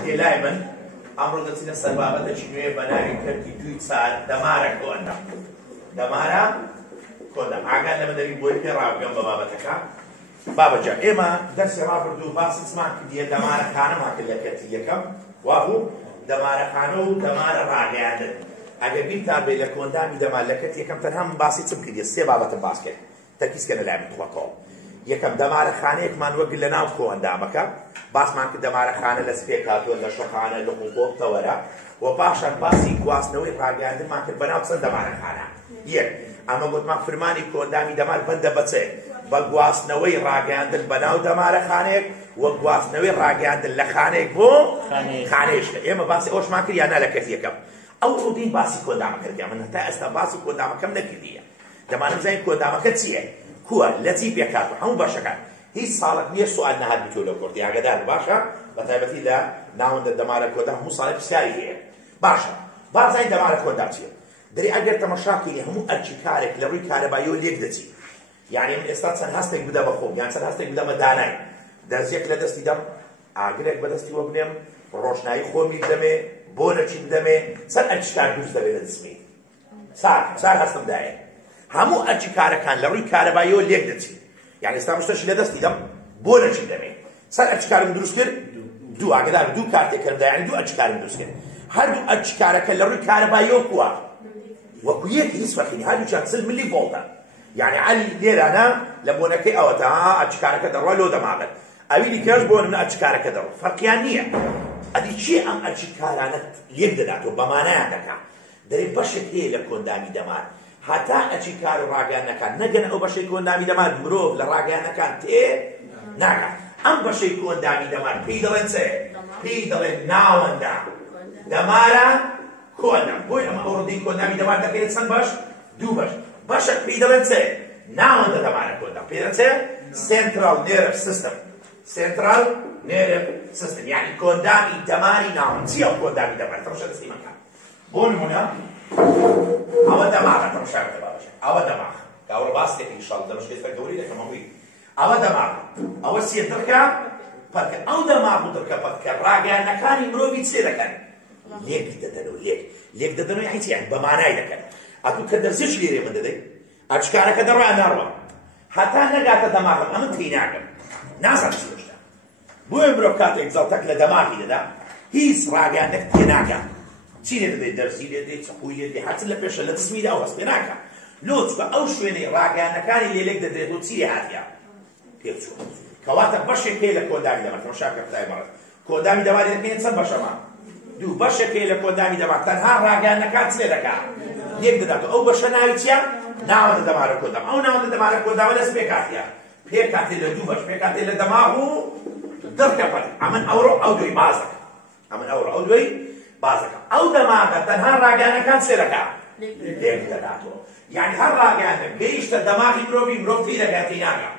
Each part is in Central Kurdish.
تێلای من ئەمڕۆ دەچینە سەر بابەتێکی نوێ بە ناوی کەرتی دوی چار دەمارە کۆندا. دەمارە کۆندا ئاگان لەمە دەبین بۆی پێ ڕابگەم بە بابەتەکە. بابەجان ئێمە دەرسی ڕابردوو باسی چمان کردیە دەمارەخانەمان کرد لە کەرتی یەکەم وابوو دەمارەخانە و دەمارە ڕاگەیاندن. ئەگەر بیرتان بێت لە کۆندامی دەمار لە کەرتی یەکەم تەنها من باسی چم کردیە سێ بابەتم باس کرد تەرکیزکەنە لای من توخەتەوە. یەکەم دەمارەخانەیەکمان وەرگرت لە ناو کۆندامەکە باسمان کرد دەمارەخانە لە سپێک هاتووە لە شەخانە لە قوڵقۆڵتەوەرە و پاشان باسی گواستنەوەی ڕاگەاندنمان کرد بەناو چەند دەمارەخانە. یەک ئەمە گوتمان فەرمانی کۆندامی دەمار بەندە بەچێ بە گواستنەوەی ڕاگەاندن بەناو دەمارەخانەیەک و گواستنەوەی ڕاگەاندن لە خانەیەک بۆ خانەیەشکە. ئێمە باسی ئەوشمان کرد یان نا لە کەرتی یەکەم. ئەو ڕوودین باسی کۆندامەکە کردیان من هەتا ئێستا باسی کۆندامەکەم نەکردیە. دەمانم بزانین کۆندامەکە چییە؟ کووە لە چی پێکاتوە هەموو باشەکان. هیچ ساڵێک نییە سوال نەهات بتووە لە کورتی ئاگادار باشە بەتایبەتی لە ناوەندە دەمارە کۆندا هەموو ساڵێک پرسیاری هەیە. باشە با بزانین دەمارە کۆندا چییە؟ دەری ئەگەر تەماشاکەی هەموو ئەرچی کارێک لە ڕووی کارەباییەوە لێک دەچی. یعنی من ئێستا چەند هەستێک بدە بە خۆم یان چەند هەستێک بدەمە دانای دەرزێک لە دەستی دەم ئاگرێک بەدەستی وە بنێم ڕۆژنایی خۆمی بدەمێ بۆ نەچی بدەمێ چەند ئەرچی کار دروست دەبێت لە دەستمی چار هەستمدایە هەموو ئەرچی کارەکان لە ڕووی کارەباییەوە لێک دەچی. یعنی ئێستا مشتەشی لە دەستی دەم بۆ نەچی بدەمێ چەند ئەرچی کارم دروست کرد دوو ئاگدار دوو کارتێکەکەمدا یعنی دوو ئەرچی کارم دروست کرد. هەردوو ئەرچی کارەکە لە ڕووی کارەباییەوە کووە وەکو یەکی هیچ فەرقی هەردووچیان 40 ملی ڤۆڵتە. یعنی علی لێرانە لە بۆنەکەی ئەوەتە ئەرچی کارەکە دەڕوا لۆ دەماغت ئەوینی کەش بۆ من ئەرچی کارەکە دەڕوا فەرقیان نییە. ئەدی چی ئەم ئەرچی کارانەت لێک دەداتەوە بەمانایان دەکات. دەرێ بەشێک هەیە لە کۆندامی دەمار هەتا ئەرچی کار و ڕاگەیاندنەکان نەگەن ئەو بەشەی کۆندامی دەمار مرۆڤ لە ڕاگەیاندنەکان تێ ناگات. ئەم بەشەی کۆندامی دەمار پێی دەڵێن چێ؟ پێی دەڵێن ناوەندە دەمارە کۆندا. بۆی ئەمە ئەوڕۆدی کۆندامی دەمار دەکەێت چەند بەش؟ دوو بەش. بەشێک پێی دەڵێن چێ؟ ناوەندە دەمارە کۆندا پێی دەڵێن چێ؟ سنترال نێرڤ سیستم. سنترال نێرڤ سیستم یعنی کۆندامی دەماری ناوەند. چی ئەو کۆندامی دەمار؟ تەماشا دەستی من کە بۆ نمونە ئەوە دەماغە تەماشا بکە باشە ئەوە دەماغ کاوە باسێکی ئینشاڵڵا دەمەشقێتە گەوری دەکەم هەمووی ئەوە دەماغ ئەوە سێ دڕکە پەتکە ئەو دەماغ و دڕکە پەتکە ڕاگەیاندنەکانی مرۆڤی چێ دەکەن؟ لێک دەدەنەوە لێک دەدەنەوە یعنی چی؟ یعنی بەمانای دەکەن. ئەتوو کە دەرزێکی لێرێ من دەدەی ئەرچکارەکە دەڕوا ناڕوا هەتا نەگاتە دەماغم ئەمە تێی ناگەم نازانم چی دەشتا. بۆیە مرۆڤ کاتێک جەڵتەک لە دەماغی دەدا هیچ ڕاگەیاندنێک تێ ناگات. چی لێ دەدەی؟ دەرزی لێ دەدەی چەقوی لێ دەدەی هەرچ لە پێشە لە جسمیدا ئەو هەست پێ ناکات. لۆ چکە ئەو شوێنەی ڕاگەیاندنەکانی لێک دەدرێتەوە چی لێ هاتیە؟ پێچووە. کەواتە بەشێک هەیە لە کۆندامی دەمار تەماشا کە فتای بەڕێز کۆندامی دەماری دەکەین چەند بەشەمان؟ دوو. بەشێک هەیە لە کۆندامی دەمار تەنها ڕاگەیاندنەکان چ لێ دەکات؟ لێک دەداتەوە. ئەو بەشە ناوی چییە؟ ناوەندە دەمارە کۆندام. ئەو ناوەندە دەمارە کۆندامە دەست پێ کاتیە پێکاتێ لە دوو بەش پێکاتێ لە دەماغ و دڕکە پەت ئەمن ئەوڕۆ ئەو دوی باز دەکەم ئەمن ئەوڕۆ ئەو دوی باز دەکەم. ئەو دەماغە تەنها ڕاگەیاندنەکان چێ دەکات؟ لێک دەداتەوە. یعنی هەر ڕاگەیاندن گەیشتە دەماغی مرۆڤی مرۆڤ تێی دەگات تێی ناگات.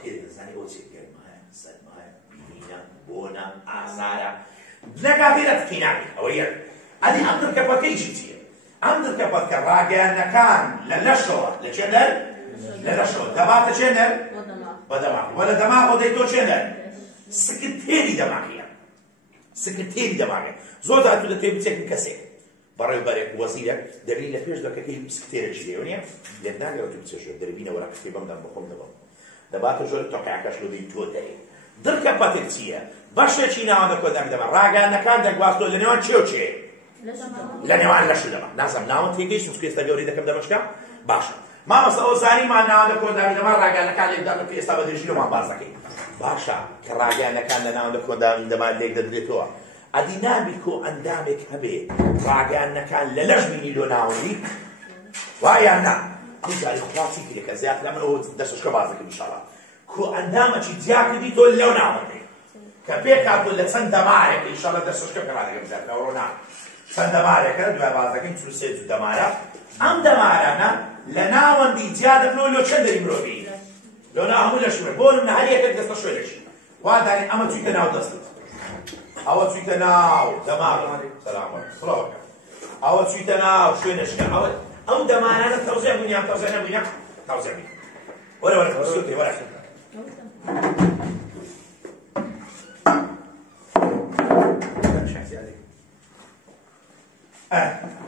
تێی دەزانێت ئەوە چێ گەرمایە سەرمایە بینینە بۆنە ئازارە نەگات تێی دەتکی ناگێت. ئەوە یەک. ئەدی ئەم دڕکە پەتکەیشی چییە؟ ئەم دڕکە پەتکە ڕاگەیاندنەکان لە لەشەوە لە چێ دەر؟ لە لەشەوە دەباتە چێ دەر؟ بە دەماغ وە لە دەماغەوە دەیتۆ چێ دەر؟ سکرتێری دەماغیە. سکرتێری دەماغێ. زۆر داتوو دەتوێت بچێت کەسێک بەڕێوەبەرێک وەزیرێک دەبینی لە پێش دەکەکەی سکرتێرێکی لێوە نییە لێت ناگەوێت تو بچێشێ دەبینە وەرە کتێبەمدان بە خۆم دەبم دەباتە ژۆر تۆقیعەکەش لۆ دەی تۆ دەرێ. دڕکە پەتێک چییە؟ بەشێکی ناوەندە کۆندامی دەمار ڕاگەیاندنەکان دەگواستۆ لە نێوان چێ و چێ؟ لە نێوان لەش و دەماغ. نازانم ناوەند تێگەیشتم چکە ئێستا گەوری دەکەم دەمەشکا باشە. مامۆستا ئەو زانیمان ناوەندە کۆندامی دەمار ڕاگەیاندنەکان لێک دەداتەوە ئێستا بە درێژی لەوان باز دەکەین. باشە کە ڕاگەیاندنەکان لە ناوەندە کۆندامی دەمار لێک دەدرێتەوە ئەدی نابی کۆ ئەندامێک هەبێ ڕاگەیاندنەکان لە لەش بینی لۆ ناوەندی وایە نا ئەو جاری خواچی کرێکە زیاتر لە من ئەوە دەستشکە باز دەکەم ئینشاڵڵا کۆ ئەندامەکی جیا کردی تۆ لەو ناوەندەی کە پێکاتۆ لە چەند دەمارێک ئینشاڵڵا دەستشکە پێ ڕادەکەم زیاتر ئەوڕۆ نا چەند دەمارێکە دوای باز دەکەین چل سێ جوو دەمارە. ئەم دەمارانە لە ناوەندی جیا دەکەنەوە لۆ چەندەری مرۆڤی لۆ ناو هەموو لە شوێن بۆ نمونە هەر یەکێک دەستە شوێنێکی وا دانێ ئەمە چوویتە ناو دەستت ئەوە چوویتە ناو دەماغ سەلام سڵاوەکە ئەوە چوویتە ناو شوێنشکە ئەو دەمانانە تەوزیع بوون یان تەوزیع نەبوون یان تەوزیع بوون. وەرە وەرە سووتێ وەرە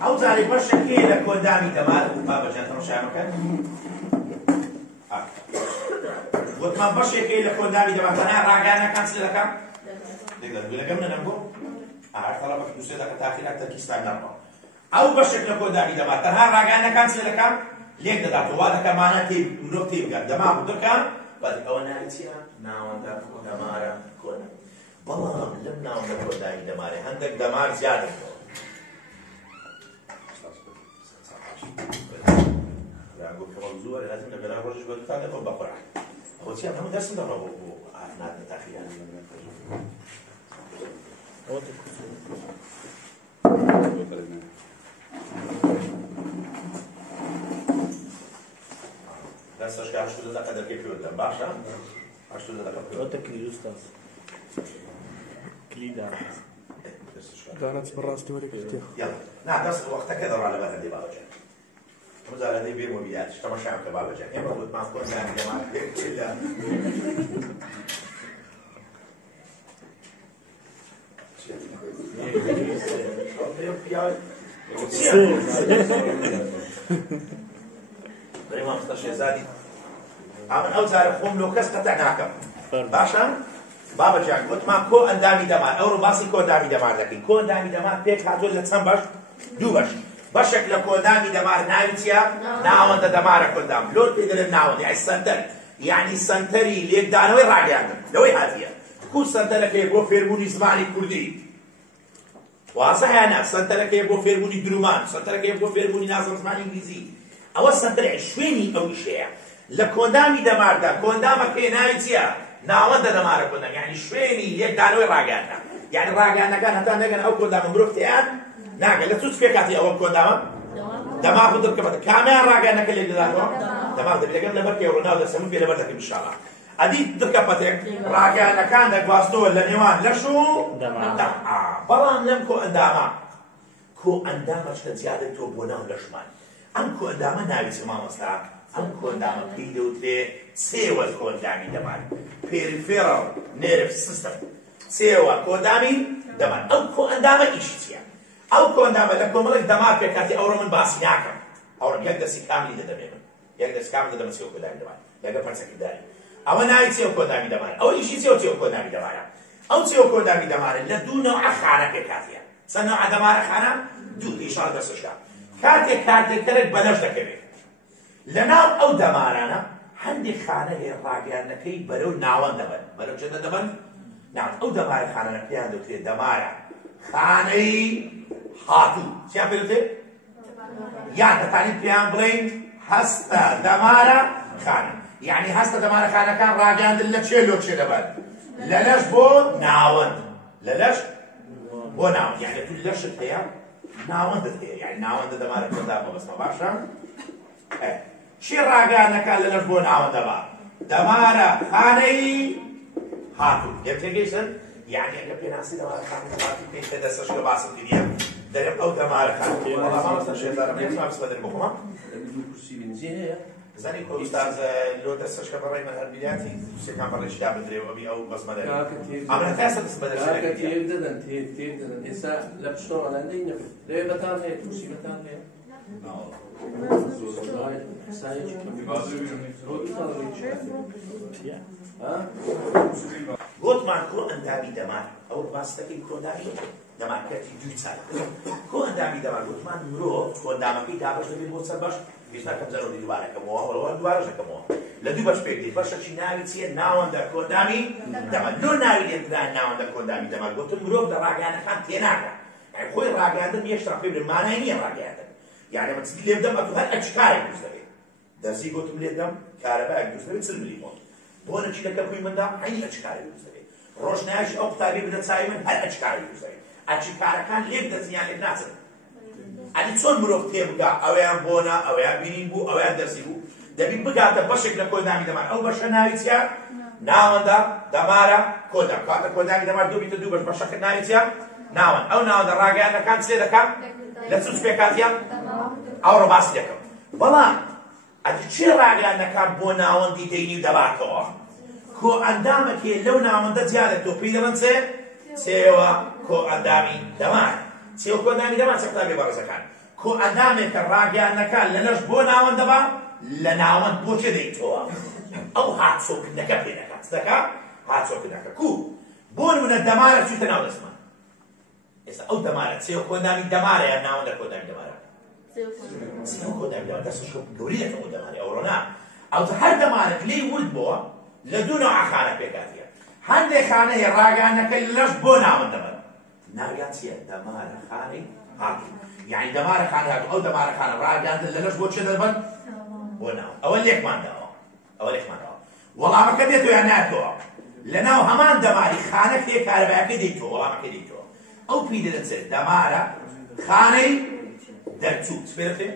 ئەو جارێ بەشێکی لە کۆندامی دەمار بابەجان تەماشای مەکەن وتمان بەشێکی لە کۆندامی دەمار تەنها ڕاگەیانەکان چ دەکەن لەگەم نەنەم بۆ ئاخەڵە بەش دووسێ دەکە تاقیلات تەرکیستان نەڕەوە ئەو بەشێک لە کۆندامی دەمار تەنها ڕاگەیانەکان چ دەکەن لێک دەداتەوە وا دەکەمانە مرۆڤ تێبگات دەما بودەکەن بەڵێ ئەوە ناوی چییە؟ ناوەندە دەمارە کۆنە بەڵام لەم ناوەندە کۆندامی دەمارێ هەندێک دەمار زیادەکەوە زووە لازم لە بێرا ڕۆژش بەدوتان دەبە بەخۆرا ئەوە چیان هەموو دەستم دەڕەوە بۆ ئاهناتە تاخیران دەستەش کە 80 دقە دەرکەی پێوەتەم باشە 80 دقە ئەوتە کلیل ئوستاز کلیدا دانات بەڕاستی وەرەگرتێ نا دەست وەختەکە دەڕا لەبەر هەندێ بابەجان مزارەدەی بێ مۆبیلات تەماشام کە بابەجان ئێمە وتمان کۆندامی دەمار پێکچێدا بەری مامۆستا شێزادی ئەمن ئەو جارە خۆم لۆ کەس قەتە ناکەم باشە بابەجان وتمان کۆ ئەندامی دەمار ئەوڕۆ باسی کۆندامی دەمار دەکەین کۆندامی دەمار پێک هاتووە لە چەند بەش دوو بەش بەشێک لە کۆندامی دەمار ناوی چییە؟ ناوەندە دەمارە کۆندام لۆر پێ دەڵێن ناوەندی ئەی سەنتەر یعنی سەنتەری لێکدانەوەی ڕاگەیاندن لەوەی هاتیە کو سەنتەرەکەی بۆ فێربوونی زمانی کوردی وازەیە نا سەنتەرەکەی بۆ فێربوونی درومان سەنتەرەکەی بۆ فێربوونی نازم زمانی ئینگلیزی ئەوە سەنتەرێک شوێنی ئەویشەیە لە کۆندامی دەماردا کۆندامەکەی ناوی چییە؟ ناوەندە دەمارە کۆندام یعنی شوێنی لێکدانەوەی ڕاگەیاندان یعنی ڕاگەیاندەکان هەتا نەگەن ئەو کۆندامە مرۆڤ تێیان ناگەن لە چوت پێ کاتی ئەوە کۆندامە دەماغ دڵکەبەتە کامیان ڕاگەیاندەکە لێک دەداتەوە دەماغ دەبێتەکەم لەبەر کێ ڕۆناو دەسەمون پێ لەبەر دەکەم ئینشاڵڵا ئەدی دڵکەبەتێک ڕاگەیاندەکان دەگواستەوە لە نێوان لەش و بەڵام لەم کۆ ئەندامە کۆ ئەندامەشکە زیادەیتەوە بۆ ناو لەشمان ئەم کۆ ئەندامە ناوی چ مامۆستا ئەم کۆندامە پێی دەوترێ سێوە کۆندامی دەمار پێریفێرەڵ نێرڤ سیستەم سێوە کۆندامی دەمار ئەو کۆ ئەندامە ئیشی چییە؟ ئەو کۆندامە لە کۆمەڵێک دەمار پێکاتی ئەوڕۆ من باسی ناکەم ئەوڕۆ یەک دەستی کاملی دەدەمێ من یەک دەست کامل دەدەمە سێوە کۆندامی دەمار لەگە پەرسەکرداری ئەوە ناوی چێوە کۆندامی دەمارە ئەوە ئیشی چێوە کۆندامی دەمارە ئەو چێوە کۆندامی دەمارە لە دوو نەوعە خانە پێکاتیە چەند نەوعە دەمارە خانە دوو ئیشاڵ دەستشدا کاتێک کارتێکەرێک بەلەش دەکەوێت لەناو ئەو دەمارانە هەندێک خانە هەیە ڕاگەیاندنەکەی بەرەو ناوەند دەبن بەرەو چێتە دەبن ناو ئەو دەمارە خانە پێیان دەوترێت دەمارە خانەی هاتوو چیان پێ دەوترێت یان دەتوانین پێیان بڵێین هەستە دەمارە خانە یعنی هەستە دەمارە خانەکان ڕاگەیاندن لە چێ لۆ چێ دەبن لە لەش بۆ ناوەند لە لەش بۆ ناوەند یعنی تو لەشت هەیە ناوەندت هەیە یعنی ناوەندە دەمارە کۆندام بەبەستمە باشە چی ڕاگەیاندەکان لە لەش بۆ ناوەندە بە دەمارە خانەی هاتوو یەکتێگەیشتن یعنی ئەگە پێناسی دەمارە خانەی هاتوو پێی دەستەش کە باسم دیدیە دەرێم ئەو دەمارە خانەی وەڵام مامۆستا شێزارم نێتوانم سبەدەر بخۆمە زانی کۆ ئوستاز لۆ دەستەش کە بەڕێی من هەربیلاتی سێکان بەڕێشی دا بدرێەوە ئەبی ئەو بەزمە دەرێ ئەمە هەتا ئێستا دەست بەدەر تێک دەدەن تێک دەدەن ئێستا لە پشتۆڕە نەینەم لەوێ بەتان هەیە تووشی بەتان هەیە گوتمان کۆ ئەندامی دەمار ئەو باستەکەی کۆندامی دەمارکەتی دوی چاک کۆ ئەندامی دەمار گوتمان مرۆڤ کۆندامەکەی دابەش دەبێت بۆ چەند بەش هێشتا کەم زەرۆری دووارەکەمەوە وەڵەوە دووارەش دەکەمەوە لە دوو بەش پێک دێت بەشەکی ناوی چییە ناوەندە کۆندامی دەمار لۆ ناوی لێکدان ناوەندە کۆندامی دەمار گوتم مرۆڤ لە ڕاگەیاندەکان تێناگات خۆی ڕاگەیاندن هێشتا پێ بڵێن مانای نییە ڕاگەیاندن یعنی من چی لێ بدەم ئەتوو هەر ئەچ کارێک دروست دەبێت دەرزی گوتم لێ دەم کارەبایەک دروست دەبێت 40 ملیۆن بۆ نەچی لە کەپووی مندا هەنی ئەچ کارێک دروست دەبێت ڕۆژنایەش ئەو قوتابی بدە چاوی من هەر ئەچ کارێک دروست دەبێت ئەچ کارەکان لێ بدەچن یان لێک ناچن ئەنی چۆن مرۆڤ تێبگا ئەوەیان بۆنە ئەوەیان بینین بوو ئەوەیان دەرسی بوو دەبی بگاتە بەشێک لە کۆندامی دەمار ئەو بەشە ناوی چییە ناوەندە دەمارە کۆندام کاتە کۆندامی دەمار دوو بیتە دوو بەش بەشەکە ناوی چییە ناوەند ئەو ناوەندە ڕاگەیاندەکان چێ دەکات لە چ پێکاتیە ئەوڕۆ باسی دەکەم بەڵام ئەدی چێ ڕاگەیاندەکان بۆ ناوەندی دەینی و دەباتەوە کۆ ئەندامێکی لەو ناوەندە زیادێتەوە پێی دەڵێن چێ چێوە کۆ ئەندامی دەمار چێوە کۆ ئەندامی دەمار چ قوتابی بەڕێزەکان کۆ ئەندامێکە ڕاگەیاندەکان لە لەش بۆ ناوەندەبا لە ناوەند بۆ چێ دەیتەوە ئەو هاتسۆکردنەکە پێ دەکات چ دەکات هاتسۆکردنەکە کو بۆ نمونە دەمارە چوویتە ناو دەستمان ئێستا ئەو دەمارە چێوە کۆ ئەندامی دەمارە یان ناوەندە کۆ ئەندامی دەمارە چێوە کۆ ئەندامی دەمارە دەستش گەوری دەکەم بۆ دەماری ئەوڕۆ نا ئەو هەر دەمارێک لێی ورد بۆوە لە دوو نەوع خانە پێکاتیە هەندێک خانەیە ڕاگەیاندەکە لەش بۆ ناوەندەبن ناویان چییە دەمارە خانەی هاتوو یعنی دەمارە خانە هاتوو ئەو دەمارە خانە ڕاگەیاندن لە لەش بۆ چێ دەبن بۆ ناو ئەوە لێکمانداوە ئەوە لێکمانداوە وەڵامەکە دێتەوە یان ناتەوە لەناو هەمان دەماری خانە کێ کارەبایەکە دێتەوە وەڵامەکە دێتەوە ئەو پێی دەچێت دەمارە خانەی دەرچوو سپێرێ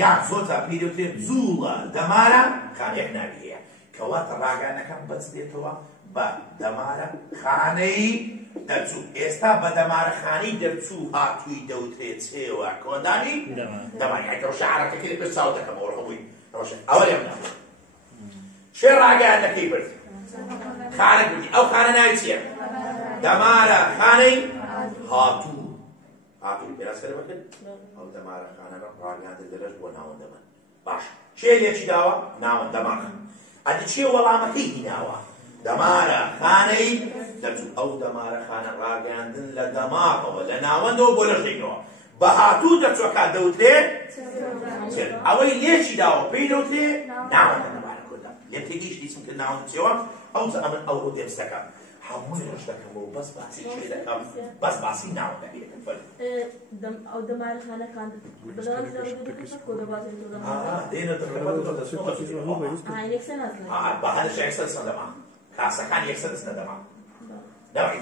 یان زۆرجار پێی دەوترێت جوڵە دەمارە خانەیەک ناوی هەیە کەواتە ڕاگەیاندەکان بەچ دێتەوە بە دەمارە خانەی دەرچوو ئێستا بە دەمارە خانەی دەرچوو هاتووی دەوترێت چێوە کۆندانی دەماری هەیە شەعرەکەی لە پێش چاو دەکەمەوە ڕۆبووی ئەوە لێم ناوە شێ ڕاگەیاندەکەی برد خانە بردی ئەو خانە ناوی چییە دەمارە خانەی هاتوو هاتووی پێراسکەرە بکرد ئەو دەمارە خانەکە ڕاگەیاندن لەلەش بۆ ناوەندەبن باش چێ لێکی داوە ناوەندەمان ئەدی چێ وەڵامەکەی هیناوە دەمارە خانەی دەرچوو ئەو دەمارە خانە ڕاگەیاندن لە دەماغەوە لە ناوەندەوە بۆ لەش دێنەوە بە هاتوو دەرچووەکە دەوترێت ئەوەی لێکی داوە پێی دەوترێت ناوەندە دەمارە کۆدا لێ تێگەیشتی چم کرد ناوەند چێوە ئەو ئەمن ئەوڕۆ دێمس دەکەم هەمووی ڕۆژ دەکەمەوە بەس باسی چێ دەکەم بەس باسی ناوەندە ئەو دەمارە خانەکان بەهەندێک یەکسەر دەستنە دەما کاسەکان یەکسەر دەستنە دەما دەڵێ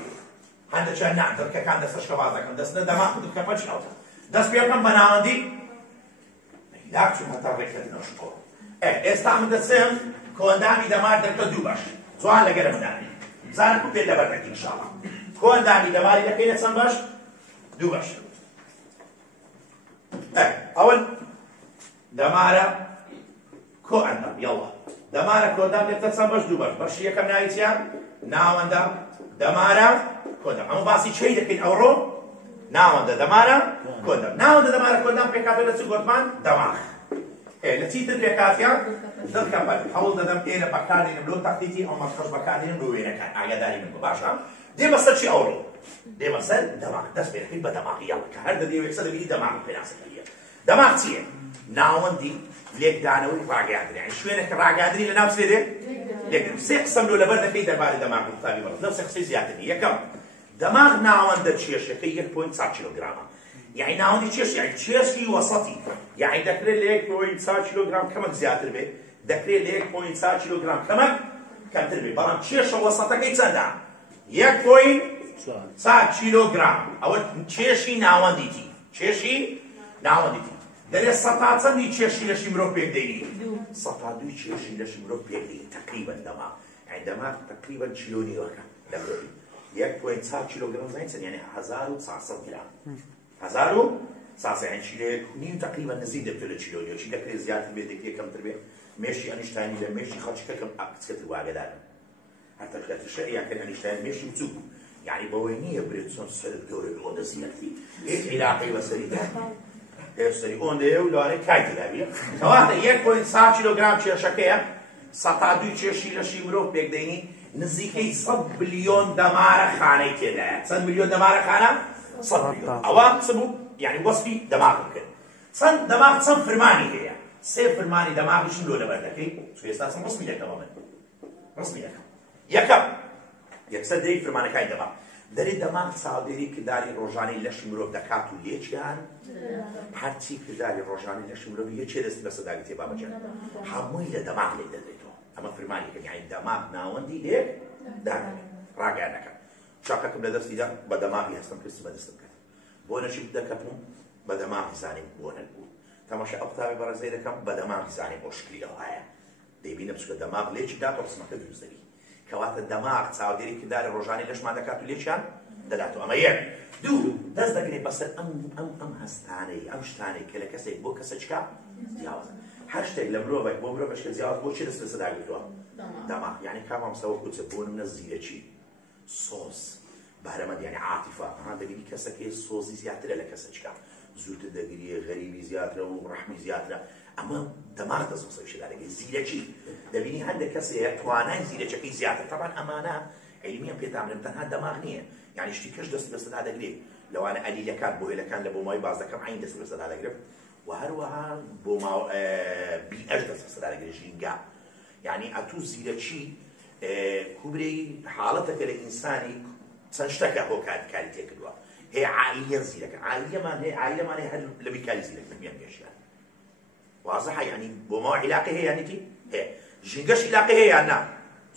هەندێکیان نا دڵکەکان دەستە شکەواز دەکەن دەستنە دەما دڵکەپە چناوتە دەست پێ بکەم بە ناوەندی لاک چوو هەتا ڕێککردنەوە شکۆ ئێستا من دەچێم کۆندامی دەمار دەکە دوو باش جوان لەگەرە منانی زانم پێ لەبەردەکی ئینشاڵڵا کۆندامی دەماری دەکەینە چەند باش دوو باش ئەوەن دەمارە کۆ ئەندام یەڵڵا دەمارە کۆندام دێتە چەند باش دوو باش بەشی یەکەم ناوی چییە ناوەندە دەمارە کۆندام ئەمە باسی چی دەکەین ئەوڕۆ ناوەندە دەمارە کۆندام ناوەندە دەمارە کۆندام پێکاتێ لە چ گوتمان دەماغ لە چیتر پێکاتیان دڵکەم هەوڵ دەدەم ئێرە بەکارێنم لۆ تەقلیدی ئەو مەخۆش بەکارێنم بۆ وێنەکان ئاگاداری من بۆ باشە دێمە سەر چی ئەوڕۆ دێمە سەر دەماغ دەست پێ دەکەین بە دەماغی یاڵە کە هەر دەدێ یەکسەر دەبینی دەماغ پێناسەکەیە دەماغ چییە ناوەندی لێکدانەوەی ڕاگەیاندنی یعنی شوێنێک ڕاگەیاندنی لە ناو چێ دێ لێکدان سێ قسەم لۆ لەبەر دەکەی دەربارەی دەماغ قوتابی بەڕێز لەو سێ قسەی زیاتر یەکەم دەماغ ناوەندە کێشەکەی 1.4 کیلۆگرامە يعني ناوەندی چێش يعني چێشی وەسەطی يعني دەکرێت لە 1.4 کیلۆگرام کەمەک زیاتر بێ دەکرێت لە 1.4 کیلۆگرام کەمەک کەمتر بێ بەڵام چێشە وەسەطەکەی چەندە 1.4 کیلۆگرام ئەوە چێشی ناوەندیتی چێشی ناوەندیتی دەرێت سەتا چەندی چێشی لەشی مرۆڤ پێک دەینی سەتا دووی چێشی لەشی مرۆڤ پێک دەینی تقریبا دەماغ يعني دەماغ تقریبا چیلۆ نیوەکە لە مرۆڤی 1.4 کیلۆگرام زين يعني 1400 جرام 1400 يعني شيء نيو تقريبا نزيد في الكيلو شيء دكري زياده بيدك كم تربيه ماشي انشتاين لا ماشي خاطش كم اكثر واجد حتى كانت الشيء يعني انشتاين ماشي وتوب يعني بوينيه بريتسون سد دور الاودسياتي ايه علاقه وسريده سريون ده ولا على كايت ده سواء 1.7 كيلوغرام شكيه سطادو شيء شيء مرو بيديني نزيكي 100 مليون دمار خانه كده 100 مليون دمار خانه 100 مليون أو سبوا يعني وصفي دماغ كده صن دماغ صن فرماني هي سيف فرماني دماغ شنو لو بدك شو يستاهل رسمي لك تماما رسمي لك يكم يكسد دي فرماني كاي دماغ دري دماغ صادري كداري روجاني ليش مرو دكاتو ليش يعني حتى كداري روجاني ليش مرو هي شيء بس داغتي بابا جان حموي لدماغ اللي دريتو اما فرماني يعني دماغ ناوندي ليك داغ راجعنك شاككم لدرسي ده بدماغي هستم كريس بدستم كده بونا شو بدك كتوم بدماغي زاني بونا البول تماشى أبطابي برا زي ده كم بدماغي زاني مشكلة هاي دي بينا بس الدماغ ليش ده ترسم كده جزء كوات الدماغ تعودي كده الرجاني ليش ما دكاتو ليش كان دلاتو أما يه دو دز دقني بس أم هستاني أم شتاني كلا كسي بو كسجكا زياوز هاشتاج لمروبك بمروبش كزياوز بو شيء بس صدق دماغ يعني كم مسوي كتب بون من الزيلة شيء صوص بەرەمەند یعنی عاتیفە دەگیری کەسێکی سۆزی زیاترە لە کەسێکا زووتر دەگیری غەریبی زیاترە و ڕەحمی زیاترە ئەمە دەمار دەست بەسەویشدا دەگەی زیرەکی دەبینی هەندێک کەسێک توانای زیرەکەی زیاتر طبعا ئەمانە عیلمیان پێدامرن تەنها دەماغ نییە یعنی شتی کەش دەستی بەسەدا دەگرێت لەوانە ئەلیلەکان بۆهێلەکان لە بۆ ماوەی باز دەکەم عین دەستی بەسەدا دەگرێت و هەروەها بۆ بیئەش دەست بەسەدا دەگرێت ژینگا یعنی ئەتوو زیرەکی کوبرەی حاڵەتەکە لە ئینسانی چەند شتێکە بۆ کاری تێکردووە هەیە عائیلیە زیرەکە عائیلەمان هەیە هەر لە بیرکاری زیرەکە میان پێشیان واضحە یعنی بۆ ماوە عیلاقی هەیە یانیتی هەیە ژینگەش عیلاقی هەیە یان نا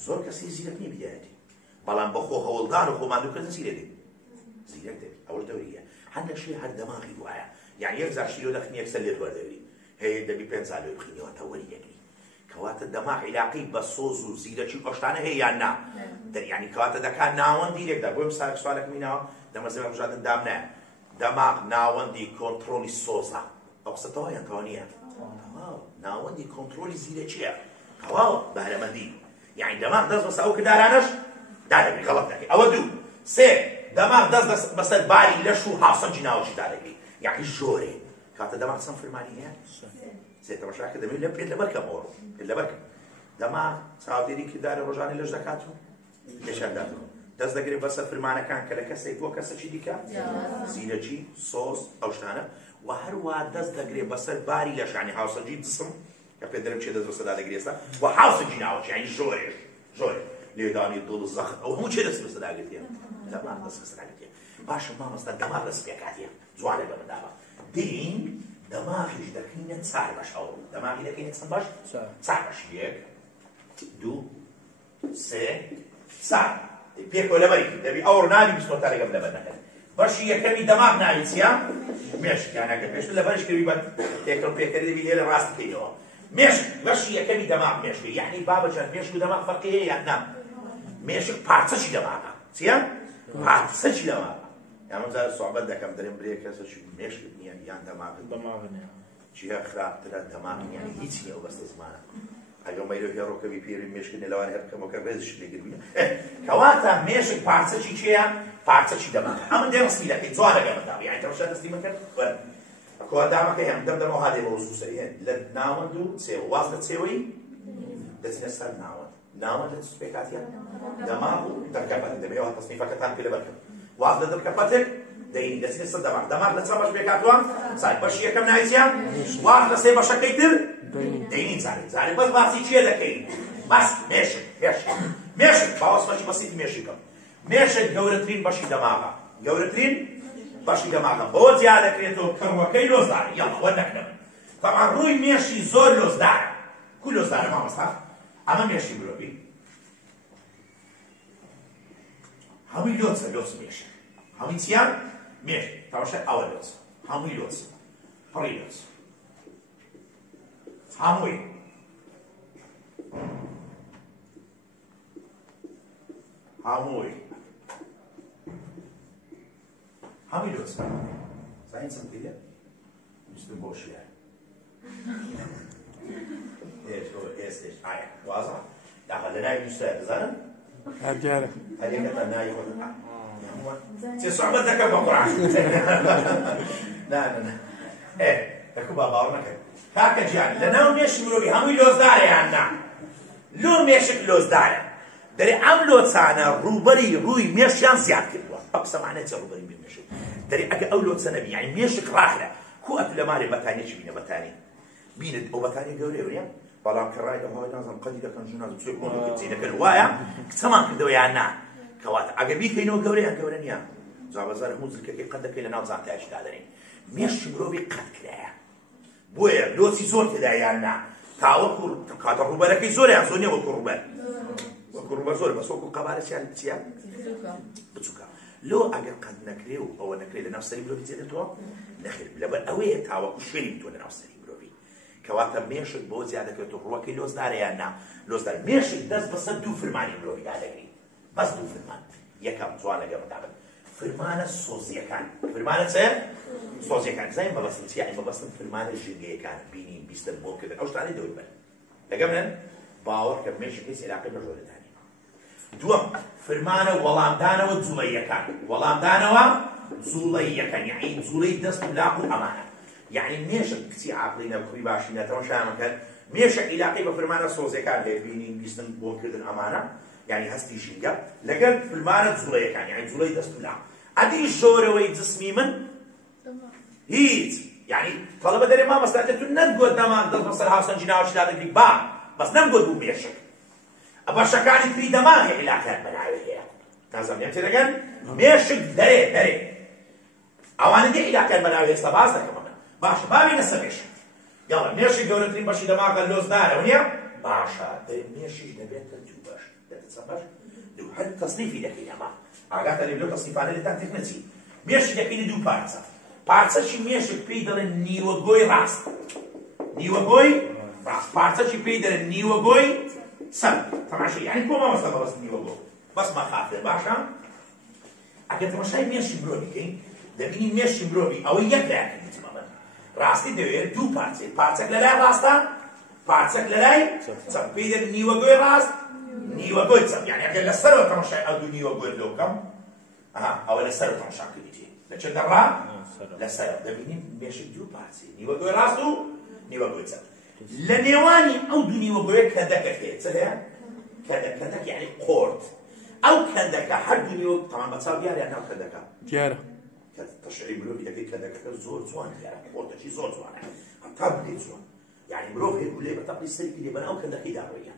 زۆر کەسی زیرەک نییە بیدایەتی بەڵام بە خۆ هەوڵدان و خۆماندووکردن زیرە دێت زیرەک دێت ئەوە دەوریە هەندێک شێ هەر دەماغی وایە یعنی 1000 کیلۆ دەخنی یەکسەر لێت وەردەگری هەیە دەبی 500 لێ بخینەوە تا وەریەگری کەواتە دەماغ عیلاقی بە سۆز و زیرەکی ئەو هەیە یان نا یعنی کەواتە دەکات ناوەندی لێکدا بۆ سارێک سوالێکمی ناوە دەمەزێمە بژادن دام نایە دەماغ ناوەندی کۆنتڕۆلی سۆزە ئەو قسە تەواو یان تەواو نییە ناوەندی کۆنتڕۆلی زیرەکیە تەواو بەرەمەندی یعنی دەماغ دەست بەسەر ئەو کردارانەش دادەبی غەڵەت دەکەی ئەوە دوو سێ دەماغ دەست بەسەر باری لەش و هاوسەنجی ناوەشی دادەبی یعنی ژۆرێ کاتە دەماغ چەند فەرمانی هەیە سێ تەماشاکە دەبێت لەم پێت لەبەرکەم ئەوڕۆ پێت لەبەرکەم دەماغ چاودێری کردارە ڕۆژانەی لەش دەکات و لێشانداتەوە دەست دەگرێت بەسەر فرمانەکان کە لە کەسێک بۆ کەسێکی دیکە زیرەکی سۆز ئەو شتانە و هەروە دەست دەگرێت بەسەر باری لەش یعنی هاوسەنجی جسم کە پێ دەرم چێ دەست بەسەردا دەگرێتە و هاوسەنجی ناوەچ یعنی ژۆرێ لێدانی دڵ زەخت ئەو هەموو چێ دەست بەسەرداگرێتێ دەماغ دەست بەسەرداگرێتێ باشە مامۆستا دەماغ دەست پێکاتێ جوانە بە منداڵە دین دەماغیش دەکەینە چار بەش ئەو دەماغی دەکەینە چەند بەش چار بەش یەک دوو سێ چار پێکەوە لەبەری دەبی ئەو ڕناوی بیستۆ تا لەگەم لەبەر نەکەن بەشی یەکەمی دەماغ ناوی چییە مێشک یانەکە پێشتر لەبەرش کردی بە تێکەڵ پێکەری دەبی لێرە ڕاست بکەینەوە مێشک بەشی یەکەمی دەماغ مێشکی یعنی بابەجان مێشک و دەماغ فەرقی هەیە یان نا مێشک پارچەشی دەماغە چییە پارچەشی دەماغە یامەجار سوحبەت دەکەم دەرێم برێ کەسەشی مێشک نییە یان دەماغ نییە چیە خراپترە دەماغ یعنی هیچ نییە و بەستە زمانە ئەگەر مەیرۆ هێڕۆکەوی پێوی مێشکنێ لەوان هەرکەمەکە بێزش لێگربینە کەواتە مێشک پارچەکی چییە پارچەکی دەماغ ئەمە دێ ڕستیلەکەی جوانە گەمەدا یعنی تەماشا دەستی من کرد کۆدامەکە هەم دەمەوە هادێ بە وەزوو سەری هەن لە ناوەند و چێوە واز لە چێوەی دەچینە سەر ناوەند لە سوپێکاتیە دەماغ و دەرکەپەت دەبێەوە تەسنیفەکەتان پێ لەبەرکەم واز لە دەرکەپەتێک دەین دەچینە سەر دەماغ لە چەند بەش پێکاتوە چای بەشی یەکەم ناویچیە واز لە سێ بەشەکەی تر دەینی زانێ بەس باسی چیە دەکەین بەس مێشک باوەسمەکی بەسیتی مێشکم مێشک گەورەترین بەشی دەماغە گەورەترین بەشی دەماغە بۆ جیا دەکرێتەوە کڕوەکەی لۆزدارە یاڵا وەردەکرێن تەمان ڕووی مێشی زۆر لۆزدارە کو لۆزدارە مامۆستا ئەمە مێشی مرۆڤی هەمووی لۆچە مێشک هەمووی چیان مێشک تەماشای ئەوە لۆچ هەمووی لۆچ پڕی لۆچ هەمووی لۆچ زانین چەند پێیە ویستم بۆ شیان ئێستش ئایا وازە داخە لە ناوی ویستایە دەزانن هەر دیارە هەرێکەتان ناوی چێ سوحبەت دەکەم بە قورعان دەکو با باوەڕ نەکەن کاکە گیان لەناو مێشی مرۆڤی هەمووی لۆزدارە یان نا لۆ مێشک لۆزدارە دەرێ ئەم لۆچانە ڕووبەری ڕووی مێشیان زیاد کردووە ئەو قسەمانە چە ڕووبەری مێشک دەرێ ئەگە ئەو لۆچە نەبی یعنی مێشک ڕاخرە کو ئەتو لە مارێ بەتانیەکی بینە بەتانی بینت ئەو بەتانی گەورەیە وریە بەڵام کە ڕای ئەوهای نازم قەدی دەکەن ژنازم چێ کۆنەکەی دەکەن وایە کچەمان کردەوە یان نا کەواتە ئەگە بیکەینەوە گەورەیان گەورە نییە جابەزار هەموو زلکەکەی قەت دەکەی لە ناو جانتایشدا دەرێن مێشی مرۆڤی قەت کرایە بۆیە لۆچی زۆر تێدا یان نا تاوەکو کاتە ڕووبەرەکەی زۆریان زۆر نییە وەکو ڕووبەر وەکو ڕووبەر زۆر بەس وەکو قەبارەچیان چییە بچووکە لۆ ئەگەر قەت نەکرێ و ئەوە نەکرێ لە ناو سەری مرۆڤی جێدێتەوە نەخێر لەبەر ئەوەیە تاوەکو شوێنی بتووە لە ناو سەری مرۆڤی کەواتە مێشک بۆ زیاد دەکرێتەوە ڕووەکەی لۆزدارە یان نا لۆزدار مێشک دەست بەسەر دوو فرمانی مرۆڤیدا دەگری بەس دوو فرمان یەکەم جوان لەگەڵ متابن فرمانە سۆزیەکان فرمانە چێ سۆزیەکان زین بەبەستن چیە بەبەستن فرمانە ژینگەیەکان بینین بیستن بۆکردن ئەو شتانەی دەوری بەر لەگەڵ من باوەڕ کە مێشک هیچ عێلاقەی بە ژۆرەدانی دووەم فرمانە وەڵامدانەوە جوڵەییەکان وەڵامدانەوە جوڵەییەکان یعنی جوڵەی دەست و لاق و ئەمانە یعنی مێشک کچی عاقڵی نەبخوی باشی نەتەوە شانەکەن مێشک عیلاقی بە فرمانە سۆزەکان لێبینین بیستن بۆکردن ئەمانە یعنی هەستی ژینگە لەگەڵ فرمانە جوڵەیەکان یعنی جوڵەی دەست و لاق ئەدی شۆرەوەی جسمی من هیچ یعنی طلبە دەرێ مامەستاکە تو نەتگوت دەمان دڵ بەسەر هاوسەنجی ناوەشدا دەگری با بەس نەمگوت بوو مێشک بەشەکانی تری دەماغی عیلاقیان بەناوێ هەیە نازانم تێدەگەن مێشک دەرێ ئەوانە دێ عیلاقیان بەناوێ ئێستا باز دەکەم من باشە بابینە سەر مێشک یاڵا مێشک گەورەترین بەشی دەماغە لۆزدارەوە نییە باشە دەرێ مێشیش دەبێتە دوو بەش دەبێت چەند بەش دوو هەر تەصنیفی دەکەین ئەمە ئاگاتە لێ لەو تەصنیفانە لێتان تێک نەچی مێشک دەکەینە دوو پارچە پارچەشی مێشک پێی دەڵێن نیوەگۆی ڕاست نیوەگۆی ڕاست پارچەشی پێی دەڵێن نیوەگۆی سەر تەماشا یعنی کۆ مامەستا بەڕست نیوەگۆ بەس مەخافێ باشە ئەگەر تەماشای مێشی مرۆڤ بکەین دەبینی مێشی مرۆڤی ئەوەی یەک لایەکەی تمەمەن ڕاستی دەوێت دوو پارچێک پارچەک لە لای ڕاستە پارچەک لە لای چەپ پێی دەڵێن نیوەگۆی ڕاست نیوەگۆی چەپ یعنی ئەگەر لەسەرەوە تەماشای ئەو دوو نیوەگۆی لۆ بکەم ئەوە لەسەرەوە تەماشا کردیتێ لەچێ دەڕا لەسەرەوە دەبینی مێشک دوو پارچێ نیوەگۆی ڕاست و نیوەگۆی چەپ لە نێوانی ئەو دوو نیوەگۆیە کەندەکە هەیە چ هەیە کەندەک یعنی قۆرد ئەو کەندەکە هەردوو نیوە تەمان بەچاو دیارە ناو کەندەکە دیارە تەشعیری مرۆڤی دەکەی کەندەکەکە زۆر جوان دیارە قۆردەکەی زۆر جوانە هەتا بکەی جوان یعنی مرۆڤ هەیە لێ بە تەقی سەرکی لێ بەناو کەندەکەی داڕۆیە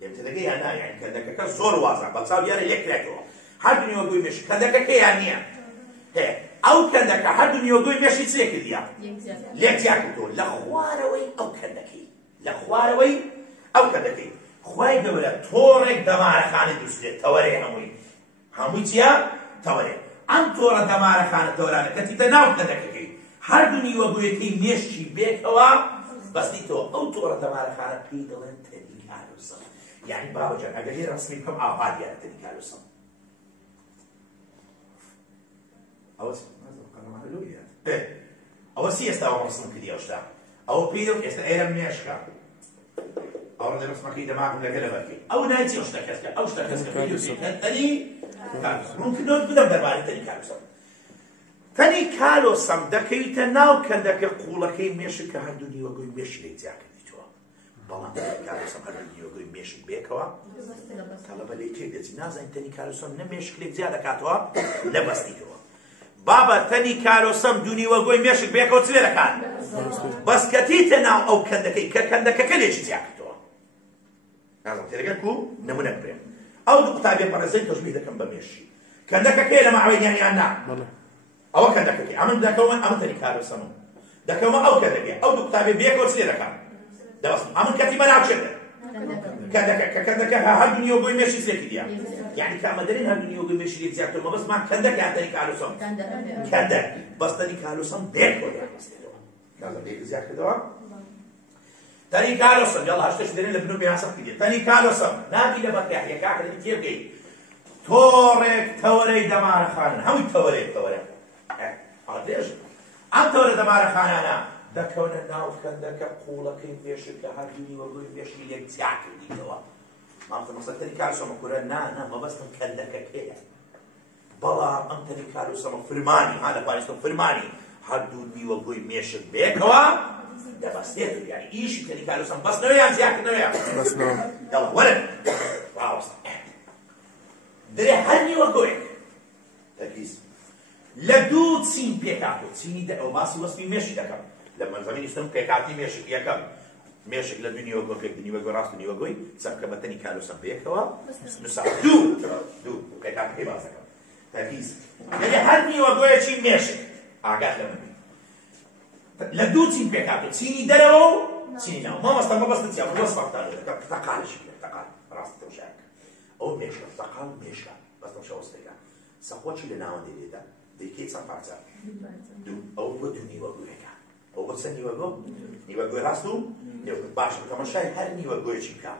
لێم تێدەگەی یان نا یعنی کەندەکەکە زۆر وازە بەچاو دیارە لێکرێتەوە هەردوو نیوەگۆی مێشک کەندەکەکە یان نییە هەیە ئەو کەندەکە هەردوو نیوەگۆی مێشی چێ کردیە لێکتیا کردەوە لە خوارەوەی ئەو کەندەکەی لە خوارەوەی ئەو کەندەکەی خوای گەورە تۆڕێک دەمارەخانە دروستێت تەوەرەی هەمووی چییە تەوەرێ ئەم تۆڕە دەمارەخانە تەوەرانە کەچیتە ناو کەندەکەکەی هەردوو نیوەگۆیەکەی مێشی بێکەوە بەستیتەوە ئەو تۆڕە دەمارەخانە پێی دەڵێن تەنیکالۆسەم یعنی بابەجان ئەگەر هێ ڕەسمی بکەم ئاوا دیارە تەنیکالۆسەم ئەوە سی ئێستا ئەوە ڕسم کردی ئەوشتا ئەوە پێی دەڵێت ئێستا ئێرە مێشکە ئەو ڕێ ڕسمەکەی دەماغم لەگە لەبەرکەی ئەو نایچی ئەو شتە کەسکە ئەو شتە کەسکە تەنی کالۆسەم ممکنەوە بدەم دەربارەی تەنی کالۆسەم تەنی کالۆسەم دەکەویتە ناو کەندەکە قوڵەکەی مێشک کە هەردوو نیوەگۆی مێشی لێک جیا کردیتەوە بەڵام تەنی کالۆسەم هەردوو نیوەگۆی مێشک بێکەوە تەڵەبە لێ تێک دەچی نازانین تەنی کالۆسەم نە مێشک لێک جیا دەکاتەوە لە بەستیتەوە بابا تەنی کالۆسەم دوو نیوەگۆی مێشک بێکەوە چ لێ دەکات بەس کەتیتە ناو ئەو کەندەکەی کە کەندەکەکە لێکی جیا کردەوە نازانم تێدەگەن کو نمونە بکرێن ئەو دوو قوتابێ پەرەزەی تەشبیه دەکەم بە مێشی کەندەکەکەی لە ماوەی یان نا ئەوە کەندەکەکەی ئەمن دەکەوە ئەمە تەنی کالۆسەمە دەکەوە ئەو کەندەکەی ئەو دوو قوتابێ بێکەوە چ لێ دەکات دەبەستم ئەمن کەتی بەناو چێتە کەندەکە هەردوو نیوەگۆی مێشی سێکی دیە یعنی کامەدەرین هەردوو نیوەگۆی مێشی لێک جیا کردەوە بەس مان کەندەک یان تەنی کالۆسەم کەندەک بەس تەنی کالۆسەم بێکەوە دیان بەستێتەوە کازە بێک زیا کردەوە تەنی کالۆسەم یاڵا هەشتەش دەرێن لە بنوو پێیاسە بکرێ تەنی کالۆسەم ناکی لە بەرگاحیەکە کە دەبی تێبگەی تۆڕێک تەوەرەی دەمارەخانن هەمووی تەوەرێک تەوەرە ئادێژ ئەم تەوەرە دەمارەخانانە دەکەونە ناو کەندەکە قوڵەکەی مێشک کە هەردوو نیوەگۆی مێشی لێک جیا کردیتەوە مامتە مەسەڵ تەنی کالۆسەمە کورە نا مەبەستم کەندەکەکەیە بەڵام ئەم تەنی کالۆسەمە فرمانی لە پاریستم فرمانی هەردوو نیوەگۆی مێشک بێکەوە دەبەستێت یعنی ئیشی تەنی کالۆسەم بەستنەوە یان زیادکردنەوەیە بەستنەوە یاڵا وەرن ڕاوەستە دەرێ هەر نیوەگۆیەک تەرکیز لە دوو چین پێکاتۆ چینی ئەو باسی وەسپی مێشی دەکەم لە مەنزەمینی ستم پێکاتی مێشک یەکەم مێشک لە دوو نیوەگۆکێک نیوەگۆ ڕاست و نیوەگۆی چەمکە بە تەنی کالۆسەم پێکەوە نووسا دوو پێکاتی باس دەکەم تەرکیز دەرێ هەر نیوەگۆیەکی مێشک ئاگات لە من لە دوو چین پێکاتۆ چینی دەرەوە و چینی ناو مامەستا مەبەستە چیا وەسفەکتان دەکەم تەقالشی تەقال ڕاست تەوشایەکە ئەو مێشکە تەقال مێشکە بەستەم شەوەستەکە سەقۆچی لە ناوەندێ لێدا دەیکەی چەند پارچە دوو ئەو بۆ دوو نیوەگۆیەکە ئەو بۆ چەند نیوەگۆ نیوەگۆی ڕاست و نیوەگۆی باشە تەماشای هەر نیوەگۆیەکی بکە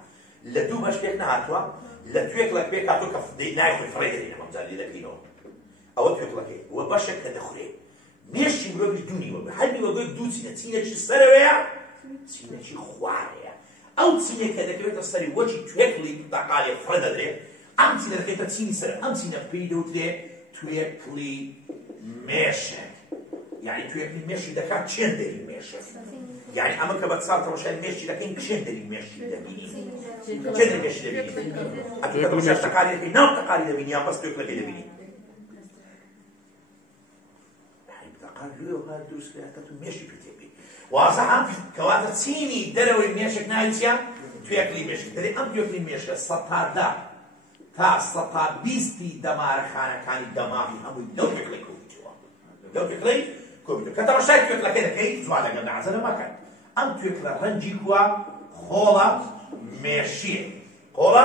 لە دوو بەش پێک نهاتووە لە توێک لە پێک هاتووە کە نایخۆی فڕێ دەرێنە مەمجار لێ دەکەینەوە ئەوە توێکڵەکەی وە بەشێک کە دەخورێ مێشی مرۆڤیش دوو نیوەگۆ هەر نیوەگۆی دوو چینە چینێکی سەرەوەیە چینێکی خوارەیە ئەو چینە کە دەکەوێتە سەری وەکی توێکڵی تاقالێ فڕە دەدرێت ئەم چینە دەکەوێتە چینی سەر ئەم چینە پێی دەوترێت توێکڵی مێشک یعنی توێکڵی مێشی دەکات چێندەری مێشک یعنی ئەمە کە بە چاڵ تەماشای مێشی دەکەین چێندەری مێشی دەبینی چێندەری مێشی دەبینی ئەگەر تەماشای تەقالی دەکەین ناو تەقالی دەبینی یان بەس توێکڵەکەی دەبینی تەقال لێوە دروست کرێتە تو مێشی پێ تێبی وازە ئەم کەواتە چینی دەرەوەی مێشک ناوی چییە توێکڵی مێشک دەرێ ئەم توێکڵی مێشکە سەدتا تا 120 دەمارەخانەکانی دەماغی هەمووی لەو توێکڵی کۆبیتەوە لەو توێکڵی کۆبیتەوە کە تەماشای توێکڵەکەی دەکەی جوان لەگەڵ نەعەزەرە مەکەن ئەم توێکڵە ڕەنجی کووە خۆڵە مێشیە خۆڵە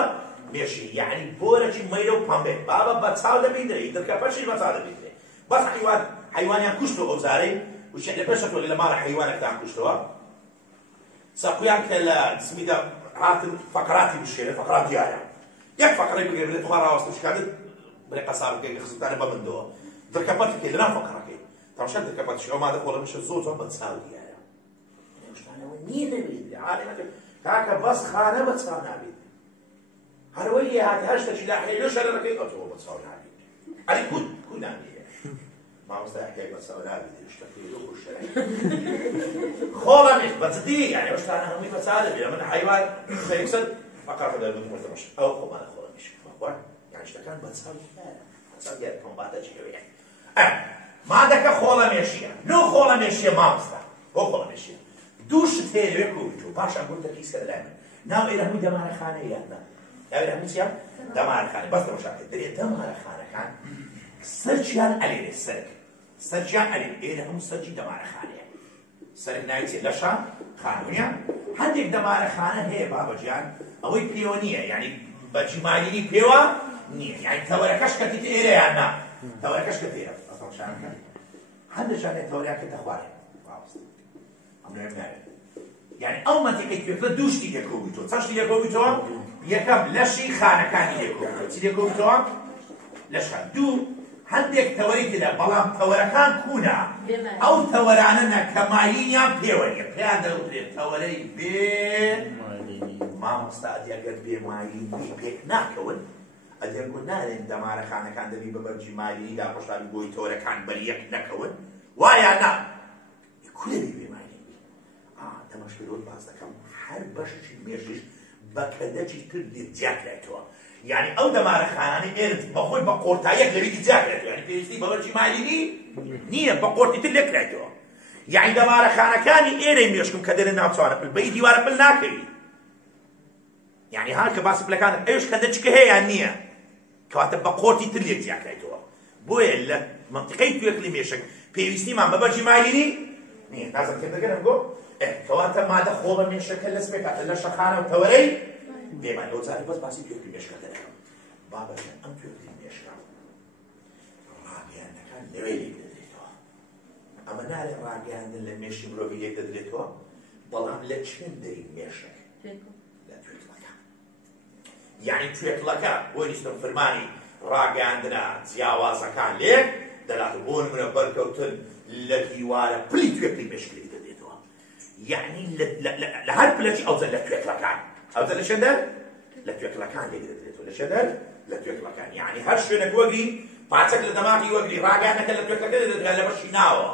مێشی یعنی بۆرەکی مەیلە و پەمبێ بابە بە چاو دەبیدرێ دڵکە پەشی بە چاو دەبیدرێ بەس حیوانیان کوشتەوە ئەو زارەی وشێ لە پێشە تۆ لە ماڵە حیوانێکتان کوشتەوە سەقویان کە لە جسمیدا هاتن فەقراتی بشێنێ فەقرات دیارە یەک فەقرەی بگەێ بڵێت خوا ڕاوەستە شکاتت بڵێ قەساب بکەی کە خزمتانە بە مندەوە دڵکەپەتێکی لەناو فەقرەکەی تەماشا دڵکەپەتیش ئەو مادە خۆڵە مشە زۆر بە چاو دیارە شتانەوە نییە نەبیدرێ عالێمەکە کاکە بەس خانە بە چاو نابیت هەروەی لێ هاتی هەر شتێکی لا حێلۆ شەرەکەی ئەوتەوە بە چاو نابیت ئەری کود نابیت مامۆستا حکای بە چاو نابیت شتەکەی لۆ شەرەی خۆڵە مێش بەجددی یعنی ئەو شتانە هەمووی بە چاو دەبێت من حیوان سەیکسەد فقط دەبێت مردمەش ئەو خۆمانە خۆڵە مێش بەخوا یعنی شتەکان بە چاو دیارە چاو دیارە تۆمباتە چێوەیە مادەکە خۆڵە مێشیە نۆ خۆڵە مێشیە مامۆستا بۆ خۆڵە مێشیە دوو شت هەیە لەوێ کۆبیتەوە پاشان بۆ تەرکیز کە لای من ناو ئێرە هەمووی دەمارەخانەیە نا ناو ئێرە هەمووی چییە دەمارەخانە بەس تەماشاکە دەرێت دەمارەخانەکان سەرچیان ئەلێنێ سەرچیان ئەلێنێ ئێرە هەموو سەرچی دەمارەخانەیە سەرک ناوی چێ لەشە خانوویە هەندێک دەمارەخانە هەیە بابەجیان ئەوەی پێوە نییە یعنی بەجیمالینی پێوە نییە یعنی تەوەرەکەش کەتیت ئێرە یان نا تەوەرەکەش کە تێرە ئەتەماشاکە هەندێکیان تەوەریان کەتە خوارێ ئەم نوێم ناوێت یعنی ئەو مەتیقەی توێکڵە دوو شتی لێکۆبیتەوە چەند شتی لێکۆبیتەوە یەکەم لەشی خانەکانی لێکۆبیتەوە چی لێکۆبیتەوە لەشخان دوو هەندێک تەوەری تێدا بەڵام تەوەرەکان کوونە ئەو تەوەرانە کە مالیان پێوە نیە پێیان دەوترێت تەوەرەی بێ مامۆستا ئەگەر بێ مالینی پێک ناکەون ئەگەر بۆ نارێن دەمارەخانەکان دەبی بە بەرجی مالینیدا پشتاوی بۆی تەوەرەکان بەریەک نەکەون وایە نا کولەبی بێ مالینی تەماشکردەوەی باز دەکەم هەر بەشی مێژیش بە کەدەکی تر جیاکرێتەوە یعنی ئەو دەمارەخانانەی ئێرت بەخۆی بە قۆرتاییەک لەوێی جیاکرێت یعنی پێویستی بە بەرجی مالینی نییە بە قۆرتی تر لێکرێتەوە یعنی دەمارەخانەکانی ئێرەی مێشکم کە دێنە ناو چوارە پل بەی دیوارە پل ناکەوی یعنی هەر کە باسی پلەکانت ئەوش کەدەچکە هەیە یان نییە کەواتە بە قۆرتی تر لێک جیاکرێتەوە بۆیە لە منطقەی توێکڵی مێشک پێویستیمان بە بەرجی مالینی نییە نازم تێم دەگەرم بۆ کەواتە مادە خۆڵە مێشەکە لەسپێ کاتە لە شەخانە و تەوەرەی بێمان ئەو جارێ بەس باسی توێکڵی مێشکە دەکەم بابەتەن ئەم توێکڵی مێشکە ڕاگەیاندنەکان لەوێ لێک دەدرێتەوە ئەمە نارێ ڕاگەیاندن لە مێشی مرۆڤی لێک دەدرێتەوە بەڵام لە چێندەری مێشک لە توێکڵەکە یعنی توێکڵەکە بۆ نیستم فرمانی ڕاگەیاندنە جیاوازەکان لێک دەلاتە بۆ نمونە بەرکەوتن لە دیوارە پلی توێکڵی مێشک لێک دەدرێتەوە یعنی لە هەر پلەکی ئەوزە لە توێکڵەکان ئەوزە لە چێندەر لە توێکڵەکان لێک دەدرێتەوە لە چێندەر لە توێکڵەکان یعنی هەر شوێنێک وەگری پاچەک لە دەماغی وەگری ڕاگەیاندنەکە لە توێکڵەکە دەدرێت لە بەشی ناوە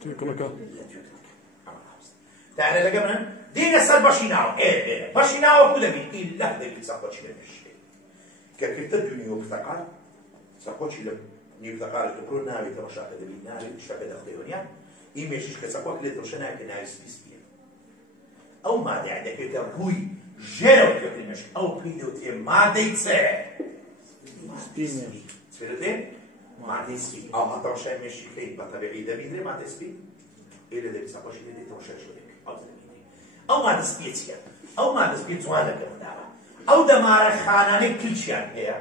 توێکڵەکە تانە لەگە منە دێنە سەر بەشی ناوە ئێرە بەشی ناوە کو دەبین ئیلا دەبین سەرقۆچی لە مێشکێ کە کردە دوو نیوەکتەقال سەرقۆچی لە نیوەکتەقال دەکڕۆ ناوی تەماشاکە دەبین ناوی شتەکە دەخدەیۆنیا ئی مێشیش کە سەرقۆک لێت ڕۆشە ناکە ناوی سپیسپیە ئەو مادەیە دەکرێتە ڕووی ژێرەوە توێکڵی مێشک ئەو پێی دەوترێ مادەی چێ سپێدەتێ مادەی سپی ئەو هەتەماشای مێشکەی بە تەبیعی دەبیدرێ مادەی سپی ئێرە دەبی سەرقۆچی لێت تەماشای شوێنێک ئەو مادە سپیە چییە؟ ئەو مادە سپی جوان لەگەڵداوە ئەو دەمارەخانانەی کلچیان هەیە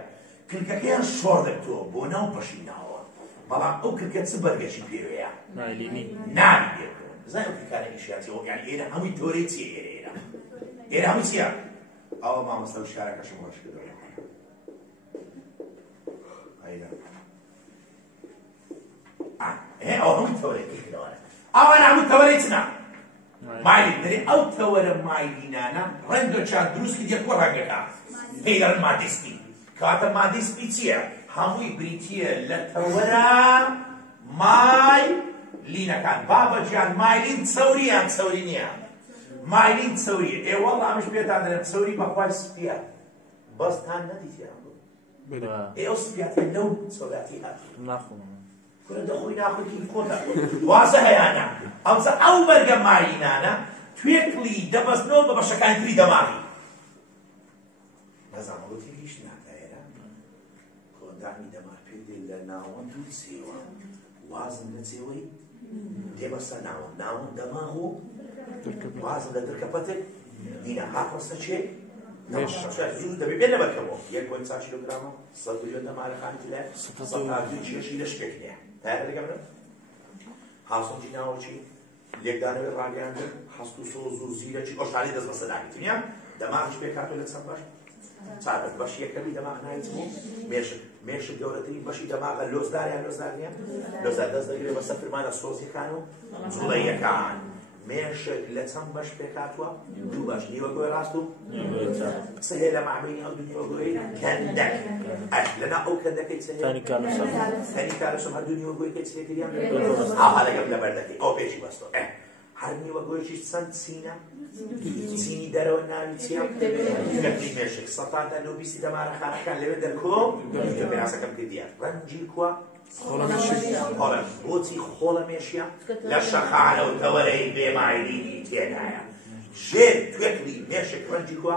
کلکەکەیان شۆڕ دەکتەوە بۆ ناو بەشی ناوە بەڵام ئەو کلکە چ بەرگەشی پێوەیە نایلینی ناوی پێکەوە زای ئەو کلکانە ئیشیاتیەوە یعنی ئێرە هەمووی تۆرەی چیە ئێرە هەمووی چییە؟ ئەوە مامۆستا و شارەکەشم ڕۆژ کردەوە ئەوە هەمووی تۆرەی کردەوە ئەوانە هەمووی تەوەرەی چنا مایلی دەرێ ئەو تەوەرە مایلینانە ڕەنگە چان دروست کردی کۆ ڕەنگەکە پێی دەڵێن مادەی سپی کاتە مادەی سپی چییە؟ هەمووی بریتیە لە تەوەرە مایلینەکان. بابەجیان مایلین چەوری یان چەوری نییە؟ مایلین چەوریە. ئێوەڵ ئەمەش پێتان دەڵێم چەوری بەخوای سپیە بەستان نەدیتیان ئێوە سپیاتێ لەو چەوراتی هاتوو کورە دەخۆی ناخۆی کۆتا وازە هەیانە ئەوزە ئەو بەرگە مایلینانە توێکڵی دەبەستنەوە بە بەشەکانی تری دەماغی. نەزانم گوتی هیچ ناکایەرە کۆندانی دەماغ پێ دێت لە ناوەند و سێوان وازن لە جێوەی دێبەستە ناوەند دەماغ و وازن لە درکەپەتێک دینە هاپڕستە چێ زوو دەبێ بێ نەبەکەمەوە 1.4 کیلۆگرامە 100 ملیۆن دەمارەکانی لە 100 کێشی لە شکێک نییە تایە دەگەم هاسۆنجی ناوەچی لێکدانەوەی ڕاگەیاندن هەست و سۆز و زیرەکی ئۆشاری دەست بەسەر داگیرتنیە دەماغش پێ کاتۆ لە چەند باش بەشی یەکەمی دەماغ ناوی چمو مێشک گەورەترین بەشی دەماغە لۆزداریان لۆزدار نییە لۆزدار دەست دەگرێت بەسەر فرمانە سۆزیەکان و جوڵەیەکان مێشک لە چەند بەش پێکاتوە دوو بەش نیوەگۆی ڕاست و سهێ لە مابینی ئەو دوو نیوەگۆی کەندەک لەنا ئەو کەندەکەی سهێنی کارەسم هەردوو نیوەگۆیەکەی چێکریان لەگەم لە بەردەکەی ئەو پێشی بەستۆ هەر نیوەگۆیەکیش چەند چینە چینی دەرەوە ناوی چیە گەردی مێشک سەتاندا لەو بیستی دەمارەخانەکان لەوێ دەرکۆ پێناسەکەم کردیان ڕەنجی کووە بۆچی خۆڵە مێشیە لە شەخانە و تەوەرەی بێمایلینی تێدایە ژێر توێکلی مێشک ڕەنجی کووە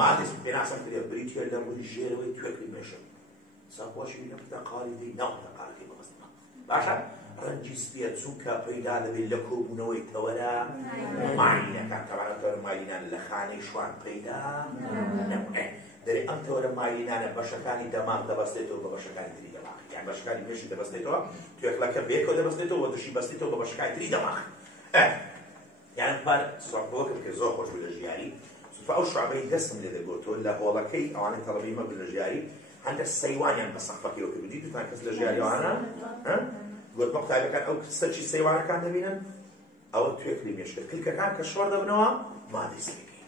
مادەس پێناسەم کردێت بریتە لە ڕووی ژێرەوەی توێکلی مێشک ساپۆشی لەمتە قاڵی دی ناوتە قاڵەکەی بەبەستمە باشە ڕەنجی سپیە چونکە پەیدا دەبێت لە کۆبوونەوەی تەوەرە مایلینەکان تەوانە تەوەرە مایلینان لە خانەی شوان پەیدا نەبووێ دەرێ ئەم تەوەرە مایلینانە بەشەکانی دەماغ دەبەستێتەوە بە بەشەکانی تری دەماغ یان بەشەکانی مێشی دەبەستێتەوە توێکڵەکە بێکەوە دەبەستێتەوە وە دوشی بەستێتەوە بە بەشەکانی تری دەماغ یان پار سوڵبەوەکە بکە زۆر خۆش لە ژیاری سوفا ئەو شعبەی دەستم لێ دەگۆتەوە لە هۆڵەکەی ئەوانەی تەڵەبی مەبن لە ژیاری هەندێک سەیوانیان بە سەقفەکەیەوە کردو دیتان کەس لە ژیاریەوانە گوتمە قوتابەکان ئەو سەرچی سەیوانەکان دەبینن ئەوە توێکلی مێشکە کلکەکان کە شۆڕ دەبنەوە مادەی سپیەکەی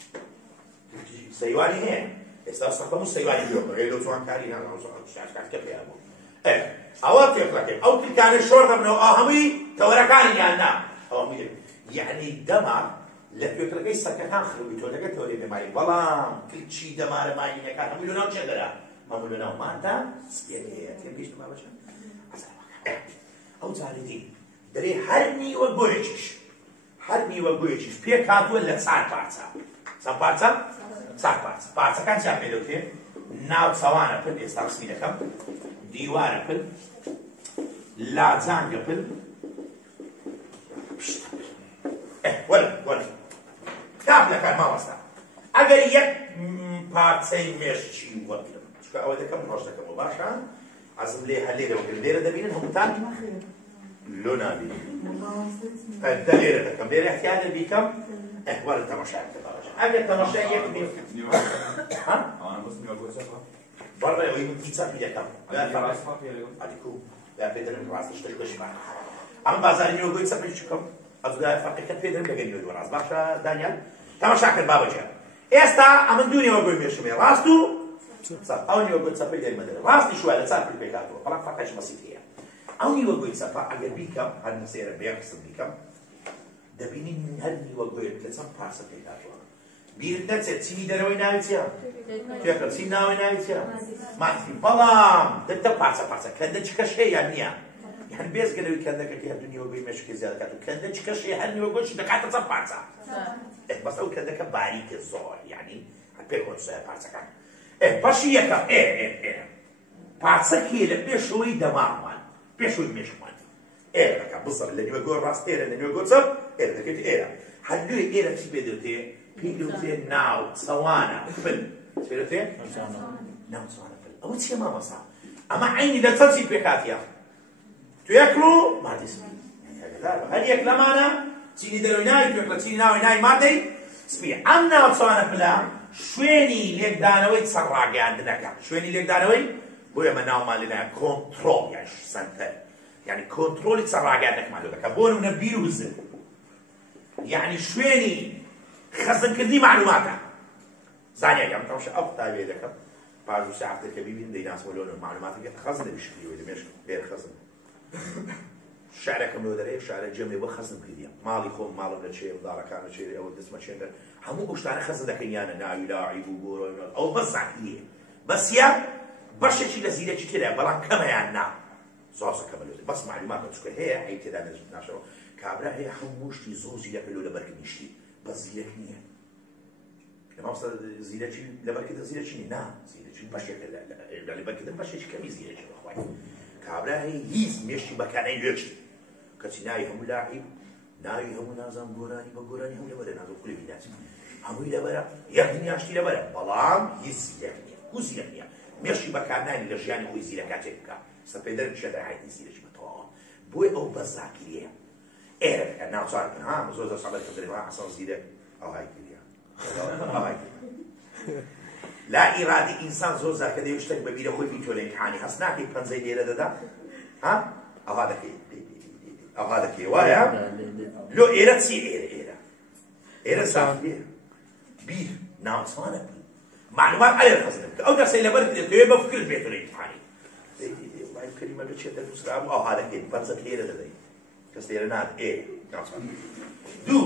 سەیوانی هەیە ئێستا سەقفەم و سەیوانی بێ لەو جوانکاری ناکە پێیا بوو ئەوە توێکڵەکەی ئەو کلکانە شۆڕ دەبنەوە ئەو هەمووی تەوەرەکانیان نا ئەوە هەمووی یعنی دەماغ لە توێکڵەکەی سەرکەکان خڕبی تۆ لەگە تەوەری بێماری بەڵام کلچی دەمارە ماینەکان هەمووی لەناو چێ دەرا هەموو لەناو مادە سپیەکەیە تێگەیشتم بابەچە ئەو جارێتی دەرێ هەر نیوە گوێیەکیش پێک هاتووە لە چار پارچە چەند پارچە؟ چار پارچە پارچەکان چیان پێ دەوتێ ناو چەوانە پل ئێستا ڕسمی دەکەم دیوارە پل لاجانگە پل پشتە پل وەرە کابلەکان مامۆستا ئەگەر یەک پارچەی مێشکی وەرگرم چونکە ئەوە دەکەم ڕۆژ دەکەمەوە باشە عزم لێ هەلێرەوە لێرە دەبینن هەمووتان لۆ نابینن لێرە دەکەم لێرە احتیاجە بیکەم وەرە تەماشایەکە باشە ئەگەر تەماشای یەک بەڵێ ئەوەی من تیچەپی دەکەم ئەدیکو لا پێدەرم ڕاستش دەشگەشی باشە ئەم بازاری نیوەگۆی چەپی چکەم ئەزگای فەرقەکە پێدەرم لەگەر نیوەگۆی ڕاست باشە دانیال تەماشا کرد بابەجیان ئێستا ئەمە دوو نیوەگۆی مێشمێ ڕاست و ئەو نیوەگۆی چەپەی دێمە دەرێ ڕاستی شوایە لە چار پێ پێکاتەوە بەڵام فەرقەش بەسیط هەیە ئەو نیوەگۆی چەپە ئەگەر بیکەم هەر نەسێرە بێ قسم بیکەم دەبینین هەر نیوەگۆیەک لە چەند پارچە پێکاتەوە بیرت نەچێت چینی دەرەوەی ناوی چییە؟ توێکڵ چین ناوی ناوی چییە؟ ماسی بەڵام دەتە پارچە پارچە کەندە چ کەش هەیە یان نییە یان بێزگەلەوەی کەندەکەی هەردوو نیوەگۆی مێشکی زیاد دەکات و کەندە چ کەش هەیە هەر نیوەگۆیش دەکاتە چەند پارچە بەس ئەو کەندەکە باریکە زۆر یعنی پێ کۆنسۆیە پارچەکان بەشی یەکەم پارچەکێ لە پێشەوەی دەماغمان پێشەوەی مێشکمان ئێرە دەکات بزڕ لە نیوەگۆی ڕاست ئێرە لە نیوەگۆ چەپ ئێرە دەکەیت ئێرە هەردووی ئێرە چی پێ دەوتێ پێی دەوتێ ناو چەوانە پل چی پێ دەوتێ ناو چەوانە پل ئەوە چییە مامۆستا ئەمە عینی لە چەند چی پێکاتیە توێکڵ و مادەی سپی هەر یەک لەمانە چینی دەرەوەی ناوی توێکڵە چینی ناوی ناوی مادەی سپی ئەم ناو چەوانە پلە شوێنی لێکدانەوەی سەرڕاگەیاندنەکە شوێنی لێکدانەوەی بۆ ئێمە ناومان لێنایە کۆنتڕۆڵ یان سەنتەر یعنی کۆنتڕۆلی سەرڕاگەیاندنەکەمان لێ دەکات بۆ نمونە بیر و زر يعني شوێنی خەزنکردنی معلوماتە زانیاری ئەم تەماشا ئەو قوتابیە دەکەم پاش دوو ساعتێکە بیبین دەیناسمەوە لەو معلوماتێکە خەزن دەبیشتیەوەی دەمێشک بێر خەزن شعرەکەم لەوە دەرەیە شعرە جێمێ بۆ خەزم کردیە ماڵی خۆم ماڵم لە چێ داڕەکانە چێ ئەوە دەستمە چێنگەر هەموو ئەو شتانە خەزم دەکەن یانە ناوی لاعیب و گۆڕۆ ئەو بەس زانیە بەسیە بەشێکی لە زیرەکی تێدایە بەڵام کەمەیان نا زۆر کەمە لەوێ بەس معلوماتە چکە هەیە ئەی تێدا ناشەوە کابرا هەیە هەموو شتی زۆر زیرەکە لەو لەبەرکردنیشتی بەس زیرەک نییە لەماوەستا زیرەکی لەبەرکردن زیرەکی نیە نا زیرەکی بەشێکە لەبەرکردن بەشێکی کەمی زیرەکی بەخوای کابرا هەیە هیچ مێشتی بەکانەی لێکی کەچی ناوی هەموو لاعیب ناوی هەموو نازان گۆرانی بە گۆرانی هەموو لەبەرە نازۆ کولی بیناچی هەمووی لەبەرە یەک دنیاشتی لەبەرە بەڵام هیچ زیرەک نییە و زیرەک نییە مێشتی بەکارنانی لە ژیانی خۆی زیرەکە تێک بکە سەپێدەر بچێتە هایتی زیرەکی بەتەواوە بۆی ئەو بەزاکریە ئێرە دەکەن ناوچارکن ها زۆر ساڵێک کەدرێ حەسەن زیرەک ئەو هایکریە ئەو هایکریە لا ئیرادی ئینسان زۆر زار کە دەیەوێت شتێک بەبیرە خۆی بیتۆ لە ئیمتحانی هەست ناکەی پەنجەی لێرە دەدا ها ئەوها دەکەی ئەوها دەکەی وایە لۆ ئێرە چی ئێرە ساختێ بیر ناوچانە معلومات ئەلێ خەزنە بکە ئەو دەسەی لەبەر دەوێت بە فکر بێتۆ لە ئیمتحانی وای کەلیمە بچێتە نووسرا بوو ئەوها دەکەی پەنجەت لێرە دەدەی کەس لێرە نات ناوچانە دوو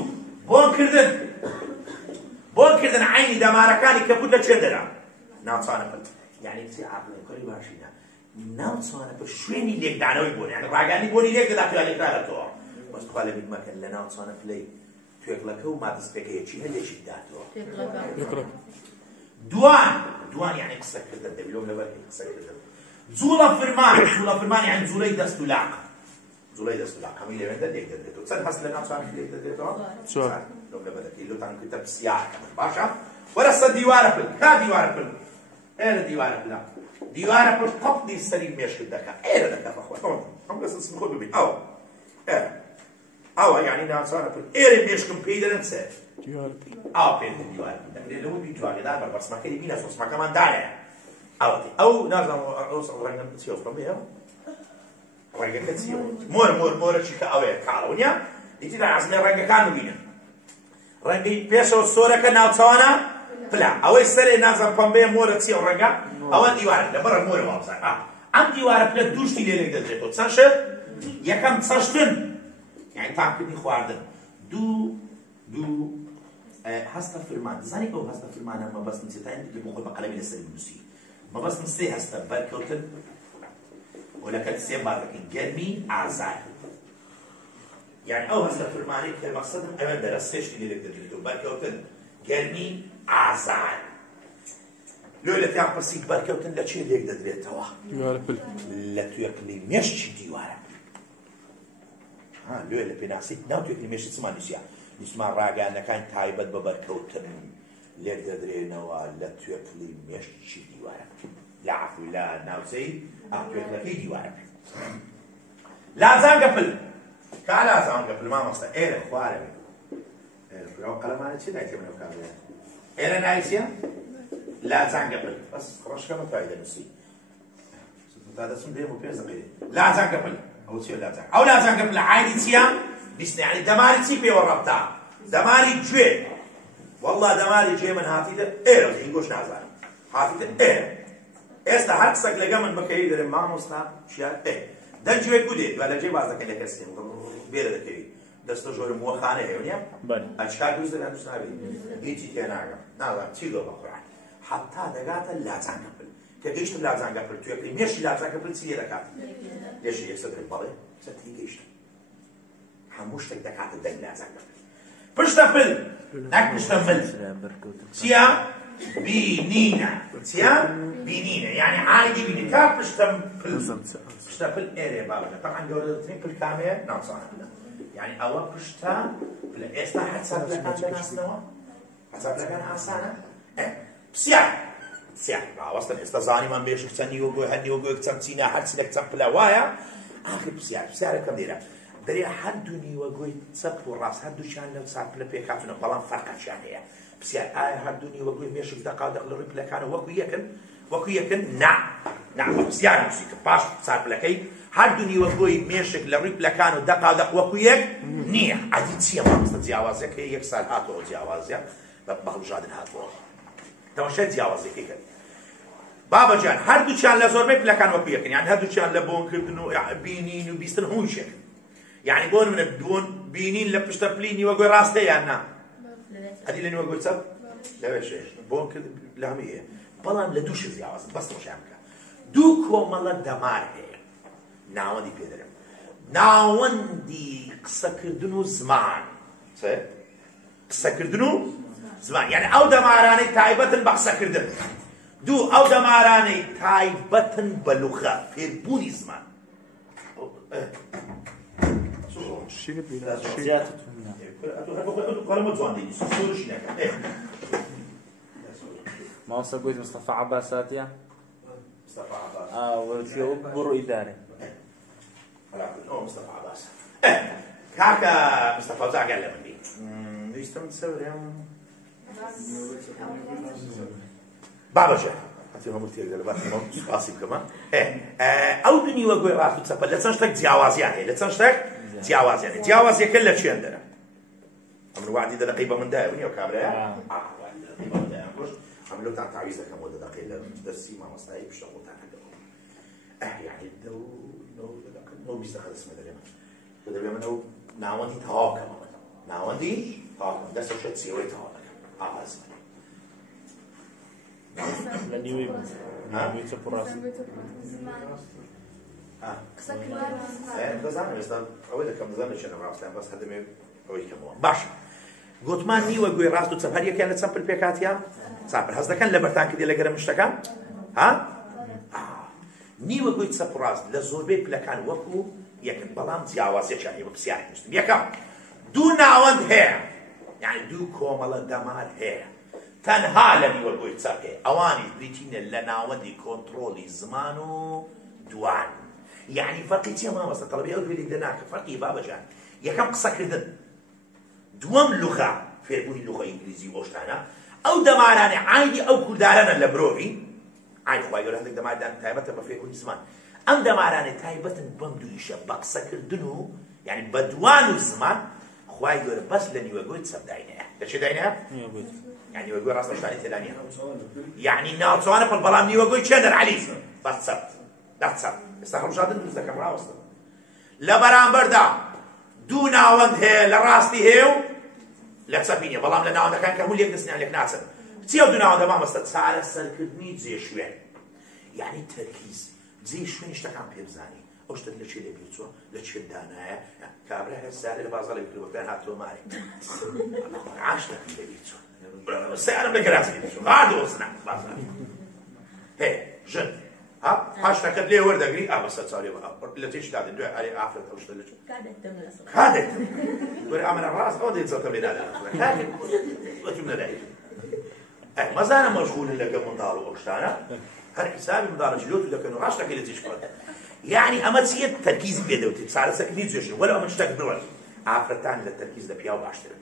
بۆنکردن عینی دەمارەکانی کەپوت لە چێندەرا ناوچانە پەل یعنی چی عاقڵی کۆری باشینە ناوچانە پە شوێنی لێکدانەوەی بۆن یعنی ڕاگانی بۆنی لێک دەدا تویا لێکدارەتەوە بەس خوا لە بیرمەکەن لە ناوچانە پلەی توێکڵەکە و مادەستپێکەیەکی هەلێکی داتەوە دوان یعنی قسەکردن دەبی لۆم لەبەرکەی قسەکردن جوڵە فرمان یعنی جوڵەی دەست و لاق جوڵەی دەست و لاق هەمووی لەوێندا لێک دەدرێتەوە چەند هەست لە ناوچانە لێک دەدرێتەوە لۆم لەبەرەکەی لۆتان کردە پرسیارەکە باشە وەرە سەر دیوارە پل کا دیوارە پل ئێرە دیوارە پلە دیوارە پل قەپنی سەری مێشکرد دەکات ئێرە دەکات بەخۆی ئەم لەسەر سم خۆت ببین ئەوە یعنی ناوچانە پل ئێرە مێشکم پێی دەرن چێ ئاو پێ دیوارە پل دەکرێت لەوە بیتوانێدار بەربەسمەکەی بینە سۆسمەکەمان دایە ئەو نازانم ڕەنگەم چیە فڕمێ ڕێگەکە چیە مۆرەکی کە ئەوەیە کاڵەونیە ئیتیدا عەزمێ ڕێگەکان ببینن ڕەنگەی پێشەوە سۆرەکە ناوچەوانە پلا ئەوەی سەرێ نازان پەمبەیە مۆرە چیە ڕێگە ئەوە دیوارە لەبەرە مۆرە وابزار ئەم دیوارە پلە دووشتی لێک دەدرێتەوە چەند شت یەکەم چەشتن یعنی تامکردنی خواردن دوو هەستە فرمان دەزانی ئەو هەستە فرمانە مەبەستن چێتایان دیگە بۆ خۆی بە قەلەمی لەسەر بنووسی مەبەستن سێ هەستە بەرکەوتن وەلەکەت سێ بارەکەی گەرمی ئازار يعني أو هسه فرماني كمقصد أمام درسش اللي نقدر بركوتن جرمي عزان لولا تعرف بسيط بركوتن لا شيء اللي يقدر يتوا لا تيكلي مش ديوارا ها لولا بناسيت ناو تيكلي مش اسمها نسمع راجع أنا كان تايبت ببركوتن لا يقدر ينوا لا تيكلي مش ديوارا لا عفوا لا ناوسي أكتوكلي في ديوارا لا زان قبل كالا زان قبل ما مصر إيه خواري إيه لو قلم شيء نايتي منو كابل إيه نايتيا لا زان قبل بس خلاص كم فايدة نسي هذا اسم بيمو بيزا غيري لا زان قبل أو شيء لا زان أو لا زان قبل عادي تيا بس يعني دماري تي بي وربطا دماري جوي والله دماري جوي من هاتي ده إيه لو ينقوش نازل هاتي ده إيه إست هاتسك لجمن مكيد ده ما مصنع شيء إيه ده جوي كودي ولا جوي بعض كده كسين بيرد كذي دستور جور مو خانه هونيا أشكال جزء من المسافين يجي كناعم نعم تيجوا بقران حتى دقات لا تنقبل كجيش لا تنقبل تيجي مش لا تنقبل تيجي دقات ليش يكسر البالي ستيجيش حموش دقات الدم لا تنقبل بس تقبل نكبش تقبل سيا بينينا يعني عادي بيني كاب بس تقبل إيه بابا طبعا جودة تريبل كامية نعم صح يعني أول بشتا بلا إستا حسب لكان لناس نوا حسب لكان حسانة بسيار وصل إستزاني من بيش كتن يوغو هن يوغو كتن تينا حد سلك تن بلا وايا آخر بسيار كم ديرا دري حدوني وغوي تسبو الراس هدو شان لو صار بلا بيكاتنا بلان فرقة شانية بسيار حدوني وغوي ميش دقائق لريبلا كانوا وكو يكن نعم بسيار موسيقى باش صار بلا كي هەردوو نیوەگۆی مێشک لە ڕووی پلەکان و دەقا وەکو یەک نییە. ئەدی چییە مامۆستا جیاوازیەکە یەک سال هاتەوە جیاوازیە بە هەڵبژاردن هاتووە. تەماشای جیاوازیەکەی کرد. بابەجان هەردووچیان لە زۆربەی پلەکان وەکو یەکن، یان هەردووچیان لە بۆنکردن و بینین و بیستن هەمووی شێک. یعنی بۆ نمونە بۆن بینین لە پشتە پلی نیوەگۆی ڕاستەیە یان نا؟ ئەدی لە نیوەگۆی چەپ لەوێ شێش بۆنکرد لە هەمووی هەیە. بەڵام لە دووش جیاوازن بەس ڕۆژیان بکە. دوو کۆمەڵە دەمار هەیە. ناوەندی پێ دەرێم. ناوەندی قسەکردن و زمان. قسەکردن و زمان. یعنی ئەو دەمارانەی تایبەتن بە قسەکردن. دوو ئەو دەمارانەی تایبەتن بە لوغە فێربوونی زمان. شيء بينا ما وصل قلت مصطفى عباساتيا مصطفى عباس وشو برو إداري مصطفى عباس كاكا مصطفى وزع قال لي مني يستمر تسوي بابا جا هاتي هم قلت لك بابا سباسي كمان او دنيا وقوي راسو تسبب لا تنشتك جوازيات لا تنشتك جوازيات جواز يكل شيء عندنا امر وعدي ده قيبه من ده ابني وكابرا قيبه من ده امر عملوا تاع تعويذه كم ولا دقيقه درسي ما مستعيب الشغل تاعك يعني نو بيستخدم اسمه ده لما نو ناوندي تهاكم ناوندي تهاكم ده شيء تسوي تهاكم اسمه لنيوي نيوي تبراس دەزانم ئێستا ئەوەی دەکەم دەزانم چێنە ڕاستیان بەس هەدەمێ ئەوەی کەمەوە باش گوتمان نیوە گوێی ڕاست و چەپ هەر یەکیان لە چەپل پێکاتیان چاپل هەست دەکەن لە بەرتانکردی لەگەرە مشتەکان نیوە گوێی چەپ ڕاست لە زۆربەی پلەکان وەکو یەکن بەڵام جیاوازیەکیان هەیە بە پرسیاری نووسم یەکەم دوو ناوەند هەیە یعنی دوو کۆمەڵە دەمار هەیە تەنها لە نیوە گوێی چەپ هەیە ئەوانی بریتینە لە ناوەندی کۆنتڕۆلی زمان و دوان يعني فرقي تيا ما وصل طلبي أو بيلي دناك فرقي بابا جان يكم قصة كردن دوام لغة في بوني لغة إنجليزي وشتانا أو دماراني عادي أو كل دارنا لبروعي عادي خواهي يقول عندك دمار دان تايبة في بوني زمان أم دماراني تايبة بمدو يشا بقصة كردنو يعني بدوان الزمان خواهي يقول بس لن يوجد سب داينها ليش داينها؟ يعني يوجد راس مشتاني ثانية يعني ناوتوانا بالبلام يوجد شندر عليه بس سبت دەچەپ ئێستا هەڵبژاردن دروست دەکەم ڕاوەستە لە بەرامبەردا دوو ناوەند هەیە لە ڕاستی هەیە و لە چەپینیە بەڵام لە ناوەندەکان کە هەموو لێک دەستیان لێک ناچن چییە دوو ناوەندە مامۆستا چارەسەرکردنی جێ شوێن یعنی تەرکیز جێ شوێنی شتەکان پێ بزانی ئەو شتت لە چێ لێ بچووە لە چێ دانایە کابرا هێستارێ لە بازاڕێ بکرد بەپیان هاتۆ مارێ عاشتەکەی لێ بچووە سیارم لە گەراجی لێ بچووە هاردۆزنە بازار هێ ژن هاشتاکەت لێ وەردەگری ئابەسە چاوی لە تێش دادن دوێ ئەرێ ئافرەت ئەو شتە لە کادێک وەرە ئەمەە ڕاست ئەوە دێت بێدادە کادێک وەتیم لەدای مەزانە مەشغولن لەگە منداڵ و ئەو شتانە هەر حسابی منداڵە جلۆت و دەکەن و ڕاشتەکەی لە تێش کۆن یعنی ئەمە چیە تەرکیزی پێدەوتێت چارەسەرکردنی جێشن وەرە ئەمە شتێک بڕۆن ئافرەتان لە تەرکیز لە پیا و باشتر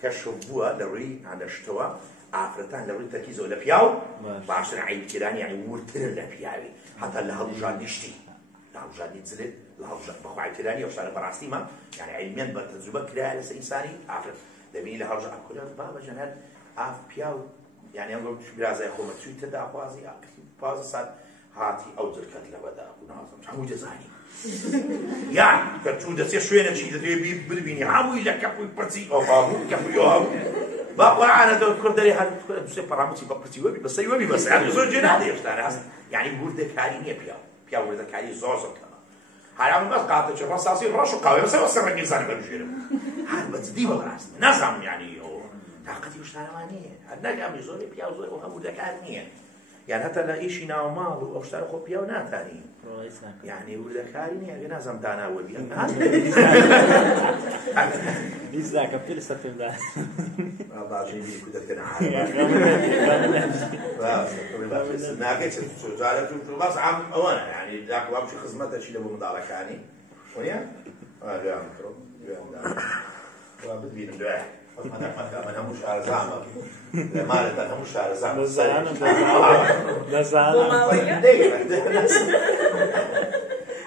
کەشف بووە لە ڕووی هەندەشتەوە ئافرەتان لە ڕووی تەرکیزەوە لە پیاو باشتر عیبکردانی یعنی ورترن لە پیاوی حتا لە هەڵبژاردنی شتی لە هەڵبژاردنی جلێت لە هەڵبژاردن بەخوا عیبکردانی ئەو شتانە بەڕاستی مە یعنی عیلمیان بە تەجروبە کرایە لەسەر ئینسانی ئافرەت دەبینی لە هەڵبژاردن کولات بابەجان هەر ئاف پیاو یعنی ئەم برازای خۆمە چوویتە داخوازی پازە سات هاتی ئەو جرکەت لە بەدا و نازم هەمووی دەزانی یان کە چوو دەچێ شوێنەکی دەدوێ ببینی هەمووی لە کەپوی پرچی ئەو هەموو کەپوی ئەو هەموو باقورعانە دەکردەری هەر دوسێ پەڕاموچی بە پرچی وەبی بەسەی وەبی بەسە زۆر جێ نادێ شتانە هەست یعنی وردەکاری نییە پیا وردەکاری زۆر زۆر کەمە هەرامن بەس قاتە چێ ڕەساسی ڕەش و قاوێ بەسەر وەسەر ڕەنگی زانە بەبژێرم هەر بەجددی بەڕاست نازانم یعنی ئەو تاقەتی شتانەوان نییە هەر ناگامی زۆری پیا و زۆر و هەموو وردەکار نییە يعني هەتا لە ئیشی ناوماڵ و ئەو شتانە خۆ پیا و ناتانی يعني وردەکاری نییە ئەگە نازانم داناوەبی دیزاکە پێ لەسەر پێمدا باجێنی کودەکەن ناکەیت جارێک باس عام ئەوانە يعني داک وابچی خزمەتەشی لە بۆ منداڵەکانی وەنیە دوام کڕۆ وا ببینم دوای من هەموو شارەزامە مالەتان هەموو شارەزام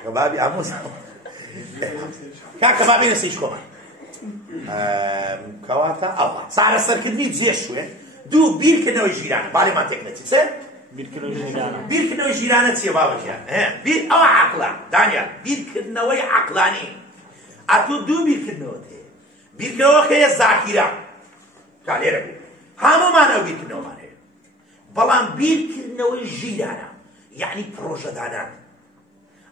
کەبابی ئامۆز کەبابی نەسیش کۆمە کەواتە ئەوە چارەسەرکردنی جێ شوێ دوو بیرکردنەوەی ژیرانە باڵێمان تێک نەچێت چێ بیرکردنەوەی ژیرانە چییە بابەکیان ئەوە عەقڵە دانیە بیرکردنەوەی عەقلانی ئەتۆ دوو بیرکردنەوە هەیە بیرکردنەوە هەیە زاکیرە کا لێرە بوو هەموومان ئەو بیرکردنەوەمان هەیە بەڵام بیرکردنەوەی ژیرانە یعنی پرۆژەدانان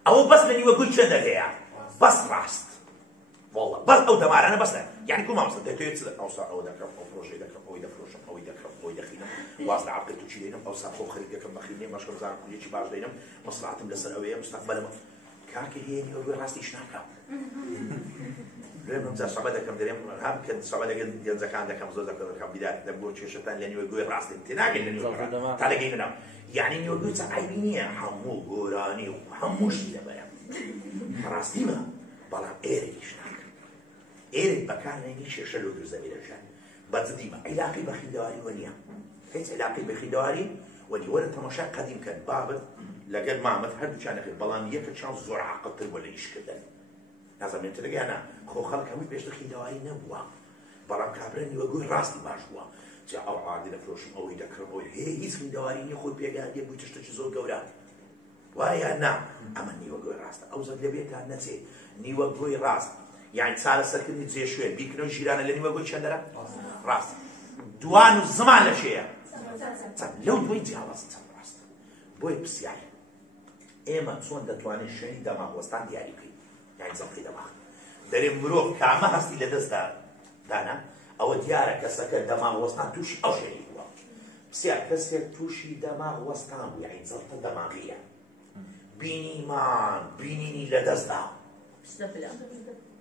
ئەوە بەس لە نیوەگوی چێدە هەیە بەس ڕاست والله بەس ئەو دەمارانە بەسە یعنی کو مامۆستا دەتوێت ئەوسا ئەوە دەکەم ئەو پرۆژەی دەکەم ئەوەی دەفرۆشم ئەوەی دەکەم ئەوەی دەخینم واز لە عەقڵی تووشی دێنم ئەوسا خۆ خەریک دەکەم بەخینێ مەشکم زانم کولیەکی باش دێنم مەسلحەتم لەسەر ئەوەیە مستەقبەلم کاکە هەیە نیوەگوی ڕاستیش ناکەم لێم جا سەبە دەکەم دەرێم هەم کە سەبە دەگەن گەنجەکان دەکەم زۆر دەکەم بیدار دەبوو کێشەتان لە نیوەگوی ڕاستن تێناگەن لە نیوەگوی تا دەگەینەوە یعنی نیوەگوی چ عیبی نییە هەموو گۆرانی و هەمووشی لەبەرە ڕاستیمە بەڵام ئێرەیش ناکەم ئێرە بەکارهێنی کێشە لەو دوو زەمینەشان بەجددیمە عیلاقی بە خیندەواری وە نییە هیچ عیلاقی بە خیندەواری وەنی وەرە تەماشا قەدیم کرد بابت لەگەڵ مامەت هەردووچیان دەکرد بەڵام یەکە چاند زۆر عەقڵتر بۆ لە ئیشکردن نازانم تر دەگەیانە خۆ خەڵک هەمووی پێشتر خیندەواری نەبووە بەڵام کابرا نیوەگوی ڕاستی باش بووە جا ئەو عادی دەفرۆشم ئەوەی دەکڕم ئەوەی هیچ خیندەواری نییە خۆی پێگەیاندێ بووی تشتێکی زۆر گەورە وایە نا ئەمە نیوەگوی ڕاستە ئەو زەد لەبێتان نەچێ نیوەگوی ڕاست یعنی چارەسەرکردنی جێ شوێن بیکردنەوەی ژیرانە لە نیوەگوی چەندەرە ڕاست دوان و زمان لە شەیە لەو دوای جیاواز چەند ڕاستە بۆی پرسیار ئێمە چۆن دەتوانین شوێنی دەماغوەستان دیاری بکەین یعنی زەڵقی دەماغ دەرێ مرۆڤ کامە هەستی لە دەستدا دانا ئەوە دیارە کەسەکە دەماغوەستان تووشی ئەو شوێنی بووە پرسیار کەسێک تووشی دەماغوەستان بوو یعنی زەڵقە دەماغیە بینیمان بینینی لە دەستدا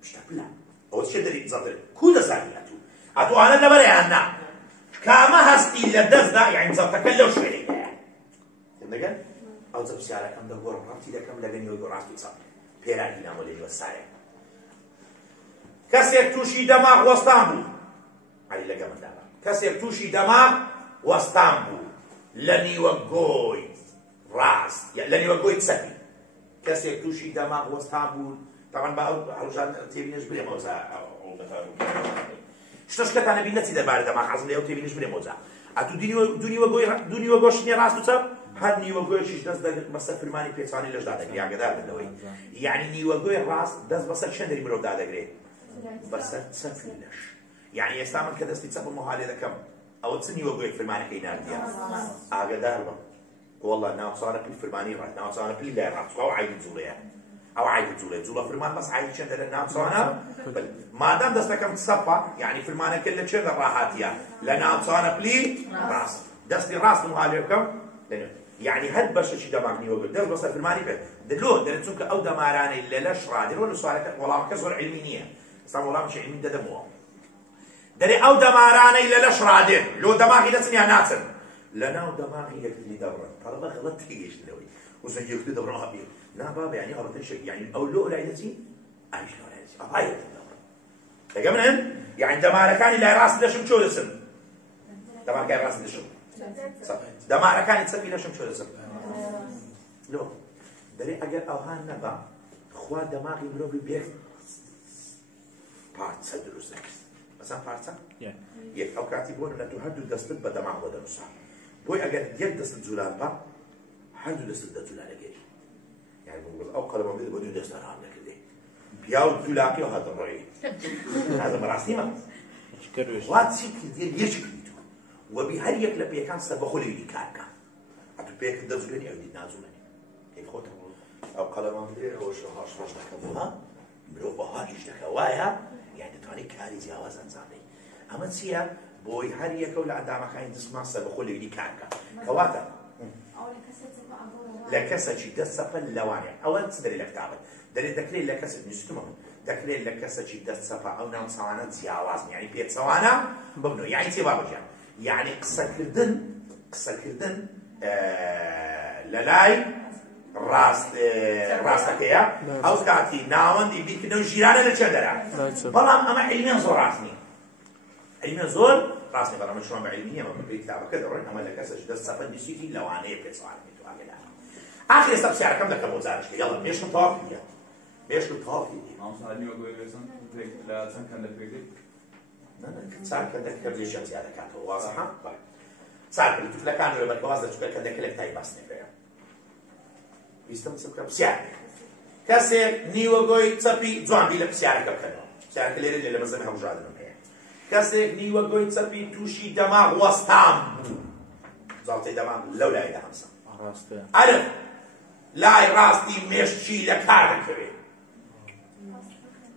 شتەپلا ئەوە چێ دەری زەڵقە کو دەزانی ئەتوانە لەبەرەیان نا کامە هەستی لە دەستدا یعنی زەڵقەکە لەو شوێنەی هەیە دەگەن ئەو جە پرسیارەکەم دەگۆڕم ڕەتی دەکەم لەگە نیوەگوی ڕاستی چەند پێرانی نامۆ لە نیوە سایە کەسێک تووشی دەماغ وەستان بوو عەلی لەگە منداڵە کەسێک تووشی دەماغ وەستان بوو لە نیوەگۆی ڕاست لە نیوەگۆی چەپی کەسێک تووشی دەماغ وەستان بوو تاوان بە ئەو هەڵژان تێبینش برێم ئەوزا شتەشکەتانە بین نەچی دەربارەی دەماغ حەزم لێ ئەو تێبینش برێم ئەوزا ئەتوو دوو نیوەگۆشتنی ڕاست و چەپ هەر نیوەگۆیەکیش دەست بەسەر فرمانی پێچانی لەشدا دەگرێت ئاگادار بنەوەی یعنی نیوەگۆی ڕاست دەست بەسەر چەندێری مرۆڤدا دەگرێت بەسەر چەپی لەش یعنی ئێستا من کە دەستی چەپم وهالێ دەکەم ئەوە چ نیوەگۆیەک فرمانەکەی ناردیە ئاگادار بم وەڵڵا ناوچانە پلی فرمانی ڕات ناوچانە پلی لای ڕات ئەو عیبی جوڵەیە ئەو عیبی جوڵەیە جوڵە فرمان بەس عیبی چەندە لە ناوچانە مادام دەستەکەم چەپە یعنی فرمانەکە لە چێ ڕاهاتیە لە ناوچانە پلی ڕاست دەستی ڕاستم وهالێ بکەم یعنی هەر بەشێکی دەماغ نیوەگۆ دەست بەسەر فرمانی پێ دلۆ دەرێت چونکە ئەو دەمارانەی لە لەش ڕادێنەوە لە سوالەکە وەڵامەکە زۆر عیلمی نییە ئێستا وەڵامێکی عیلمی دەدەمەوە دەرێ ئەو دەمارانەی لە لەش ڕادێن لۆ دەماغی دەچن یان ناچن لە ناو دەماغی یەکتری دەبڕن پەڕبە غەڵەت تێگەیشتنەوەی وزە یەکتری دەبڕن هەبێ نا بابە یعنی ئەوەتە شێک یعنی ئەو لۆ لای دەچی ئاش لای دەچی ئەپای دەبڕن دەگە منن یعنی دەمارەکانی لای ڕاست لەشم چۆ دەچن دەمارەکانی ڕاست دەشم دەمارەکانی چەپی لەشم چۆ دەچن لۆ دەرێ ئەگەر ئەوهان نەبا خوا دەماغی مرۆڤی بێک پارچە دروست دەکرد مەسەڵەن پارچە یەک ئەو کاتی بۆ نە تو هەردوو دەستت بە دەماغ بۆ دەنووسا بۆی ئەگەر یەک دەستت جوولان بە هەردوو دەستت دەجوولانەگەری یعنی ئەو قەلەمە بێت بۆ دوو دەستە ڕام دەکردێ پیا و دوولاقی و هاتەڕۆی هذا بەڕاستیمە وا چی کردێ یەکی کردی تو وەبی هەر یەک لە پێیەکان سەر بەخۆ لەویدی کار بکە ئەتوو پێیەکت دەجوولێنی ئەو دیت نازوولێنی هێ خۆتە ئەو قەلەمە بدێ ئەوەش هاش دەکەم مرۆڤ بە هاریش دەکە وایە یعنی دەتوانێت کاری جیاواز ئەنجام بدەیت ئەمە چییە بۆی هەر یەکە و لە ئەندامەکانی جسمان سەر بەخۆ لەویدی کار بکە کەواتە لە کەسێکی دەست سەپە لەوانێ ئەوە چ دەرێت لە کتابت دەکرێت لە کەسێک نووسیتمە دەکرێت لە کەسێکی دەست سەپە ئەو ناوچەوانە جیاوازن یعنی پێچەوانە ببنەوە یعنی چێ بابەجیان یعنی قسەکردن لە لای ڕاستەکەیە ئەو کاتی ناوەندی بیرکردنەوەی ژیرانە لە چەندەرە بەڵام ئەمە عیلمیان زۆر ڕاست نییە عیلمیان زۆر ڕاست نییە بەڵام شۆن بە عیلمی ئەمە بە کتابەکە دەڕۆین ئەمە لە کەسێک دەست سەپە نووسیتی لەوانەیە پێچەوانە آخر ئێستا پرسیارەکەم دەکەم بۆ جارشتە یاڵە مێشکم تەواو کردیە مێشکم تەواو کردی چار کەندەک کە لێژیان زیادە کاتەوە وازەها چار کردی توفلەکان لە بەرگەواز دەچووکە کەندەکە لە کتای باسنێ پێیە ویستم چ بکەم پرسیار کەسێک نیوەگۆی چەپی جوانبی لە پرسیارەکە بکەنەوە پرسیارەکە لێرە لێ لە مەزەبی هەڵبژاردنم هەیە کەسێک نیوەگۆی چەپی تووشی دەماغ وەستام زاڵتەی دەماغ لەو لایدا هەمسە ئەرف لای ڕاستی مێشکی لە کار دەکەوێت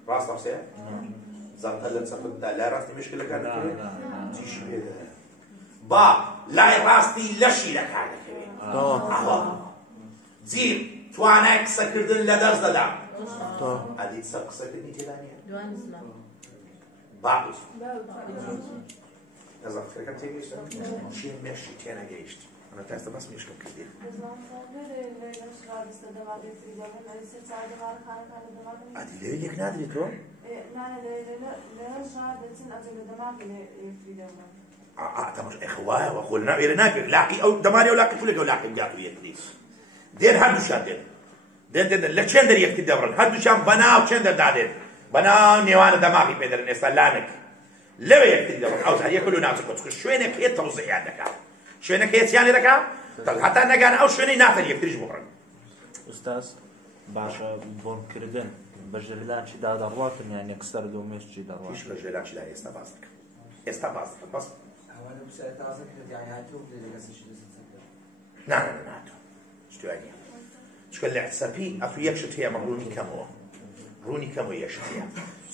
ڕاستە حوسێن زانتە لە چەپتدا لای ڕاستی مێشکی لە کار دەکەوێت جیشی پێدا با لای ڕاستی لەشی لە کار دەکەوێت جیم توانای قسەکردن لە دەرز دەدا ئەدی سەر قسەکردنی تێدا نییە باقی نەزان فکرەکەم تێگەیشتە چی مێشی تێنەگەیشت ئەمە تاستا باس مێشکم کردی ئەدی لەوێ یەک نادرێتەوە تەمەش ئەخوایەوە خۆ لەناو ئێرە ناکرد لاقی ئەو دەماری ئەو لاقی فولێک ئەو لاقی بگاتو یەکدی دێن هەردووشان دێن لە چێندەر یەکتی دەبڕن هەردووشان بەناو چێندەردا دێن بەناو نێوانە دەماغی پێدەرن ئێستا لانک لەوێ یەکتی دەبڕن ئەو زار یەکە لەو ناوچەکە چکە شوێنێک هەیە تەوزیعیان دەکات شوێنێک هەیە چیان لێ دەکات هەتا نەگانە ئەو شوێنەی ناتەن یەکتریش بڕن ئوستاز باشە بۆنکردن بەژێرلان چی دادەڕواتن یان یەکسەر دو مێش چی دەڕوات هیچ بەژێرلان چی دای ئێستا باس دەکەم ئێستا باس دەکەم باس ناتۆ شتوانە چکە لە حسەبی ئەفو یەک شت هەیە ڕوونی کەمەوە ڕوونی کەمەوە یەک شت هەیە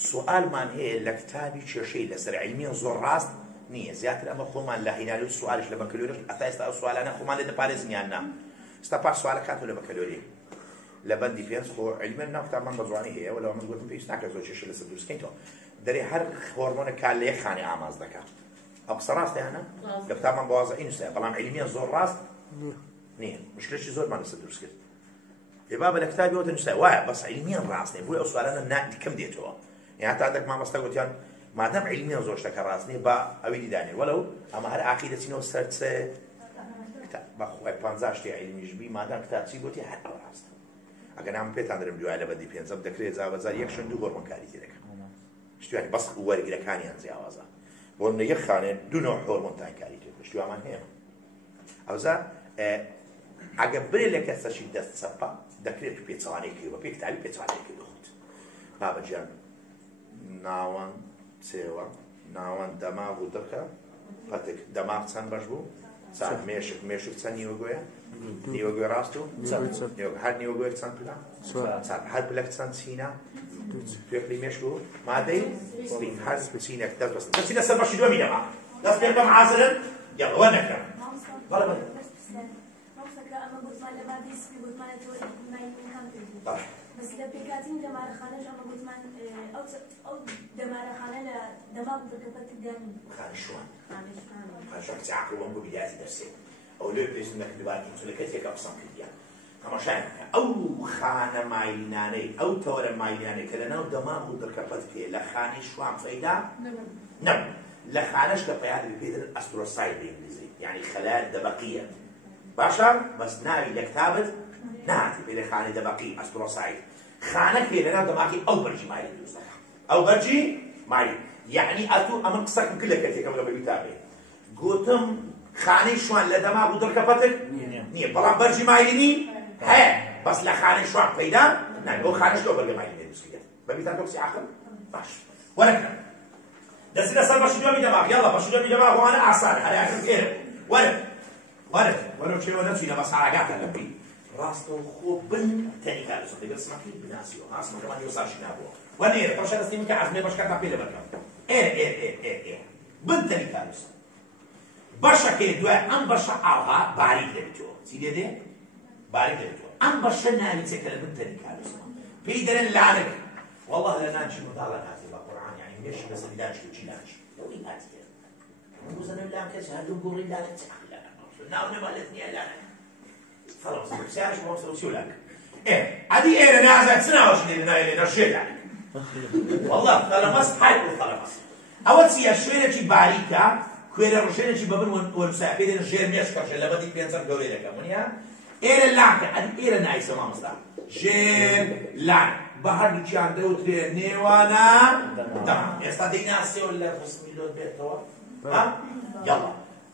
سوئالمان هەیە لە کتابی کێشەی لەسەر عیلمیان زۆر ڕاست نییە زیاتر ئەمە خۆمان لە هینالی و سوالش لە بەکەلۆرش ئەتا ئێستا ئەو سوالانە خۆمان لێ دەپارێزنیان نا ئێستا پاش سوالە کاتۆ لە بەکەلۆری لە بەندی پێنج خۆ عیلمیان ناو کتابمان بە جوانی هەیە وەلەوە من گوتم پێویست ناکرێت زۆر کێشە لەسەر دروستکەیتەوە دەرێ هەر هۆرمۆنێک کار لە یەک خانێ ئاماز دەکات ئەو قسە ڕاستە یانە لە کتابمان بە وازە ئینوسایە بەڵام عیلمیان زۆر ڕاست نییە مشکلێکی زۆرمان لەسەر دروست کرد بابە لە کتابی ئەوتە نووسای وایە بەس عیلمیان ڕاست نییە بۆی ئەو سوالانە کەم دێتەوە یان تا دەک مامۆستا گوتیان مادام عیلمیان زۆر شتەکە ڕاست نییە بە ئەوی دیدانێ وەلەو ئەمە هەر عاقی دەچینەوە سەر چ بەخوای 50 شتێ عیلمیش بی مادام کتابچی گوتی هەر ئەو ڕاستە ئەگەر نام پێتان دەرم دوای لە بەندی پێنجەم دەکرێت جابەجار یەک شەن دوو هۆرمۆنکاری تێ دەکەن شتوانی بەس وەرگرەکانیان جیاوازە بۆ منە یەک خانێ دوو نوع هۆرمۆنتان کاری تێ شتوامان هەیە ئەوزە ئەگە برێ لە کەسەشی دەست چەپە دەکرێت پێچەوانێکی بە پێ کتابی پێچەوانێکی دەخوت بابەجیان ناوەن چێوە ناوەن دەماغ و دڕکە پەتێک دەماغ چەند بەش بوو چەند مێشک چەند نیوەگۆیە نیوەگۆی ڕاست و هەر نیوەگۆیەک چەند پلا هەر پلەک چەند چینە توێکلی مێشک و مادەی هەر چینێک دەست بەستن دەچینە سەر بەشی دووەمی دەماغ دەست پێ بکەم حازرن یاڵەوە نەکەم بس لە پێکاتین دەمارەخانەش ئەمە گوتمان ئەو دەمارەخانە لە دەماغ دەکەپەتدانی خانشوان خانشوان کچ عقلوان بۆ بیداتی دەرسێت ئەو لێ پێویستم نەکردوانی چونەکە تێکە قسەم کردیان تەماشایان بکە ئەو خانە مایلینانەی ئەو تەوەرە مایلینانەی کە لەناو دەماغ و دڕکەپەت پێ لە خانەی شوان فەیدا نەبوو لە خانەش کە پەیادی پێدرن ئەسترۆسایت بە ئینگلیزی یعنی خەلایەت دەبەقیە باشە بەس ناوی لە کتابت نهاتی پێ لە خانەی دەبەقی ئەسترۆسایت خانە پێ لەناو دەماغی ئەو بەرجی مایلی دروست دەکات ئەو بەرجی مایلی یعنی ئەتوو ئەمە قسەکم کرد لە کەتێکەم لە بەبیتابێ گوتم خانەی شوان لە دەماغ و دڕکەپەتت نییە بەڵام بەرجی مایلینی هەیە بەس لە خانەی شوان پەیدا نابێ ئەو خانەش ئەو بەرگە مایلی دروست کرد بەبیتان تۆ قسەی عاقل باش وەرەکە دەچینە سەر بەشی دووەمی دەماغ یاڵا بەشی دووەمی دەماغ وانە ئاسانە هەر یاکەم ئێرە وەرە چێوە نەچینە بەس هەراگاتە لە بی ڕاستە و خۆ بن تەنی کارسە دەگەر سمەکی بناسیەوە ئاسمەکەمان یۆ ساشی نابووە وەنێرە پەشە دەستی من کە عەزمێ بەشکەتا پێ لە بەرکەم بن تەنی کارسە بەشەکەی دوای ئەم بەشە ئاوها باریک دەبێتەوە چی لێدێ باریک دەبێتەوە ئەم بەشە ناویچێکە لە بن تەنی کارسە پێی دەرێن لانک والله لە نانچی منداڵە ناتی بە قورعان یعنی مێشی بەسەری دانشت و چی دانشت لەوەی هاتیە من بزەنم لام کەس هەردوو گۆڕی لانک چ عەقلانە ناو نەمالێت نییە لانک خلاص سيارش ما وصلوا شو لك عادي ايه نازل سنه وش اللي نرشد يعني والله خلص حي خلص اول شيء شويه شي باريكا كوير رشينا شي بابن ونسافر الجير ميشكر لما دي بينزل قولي لك منيا ئێرە لاکە ئێرە نایسە مامۆستا ژێر لان بە هەردووکیان دەوترێت نێوانە دەما ئێستا دەیناسیەوە لە ڕسمیلۆ بێتەوە یاڵا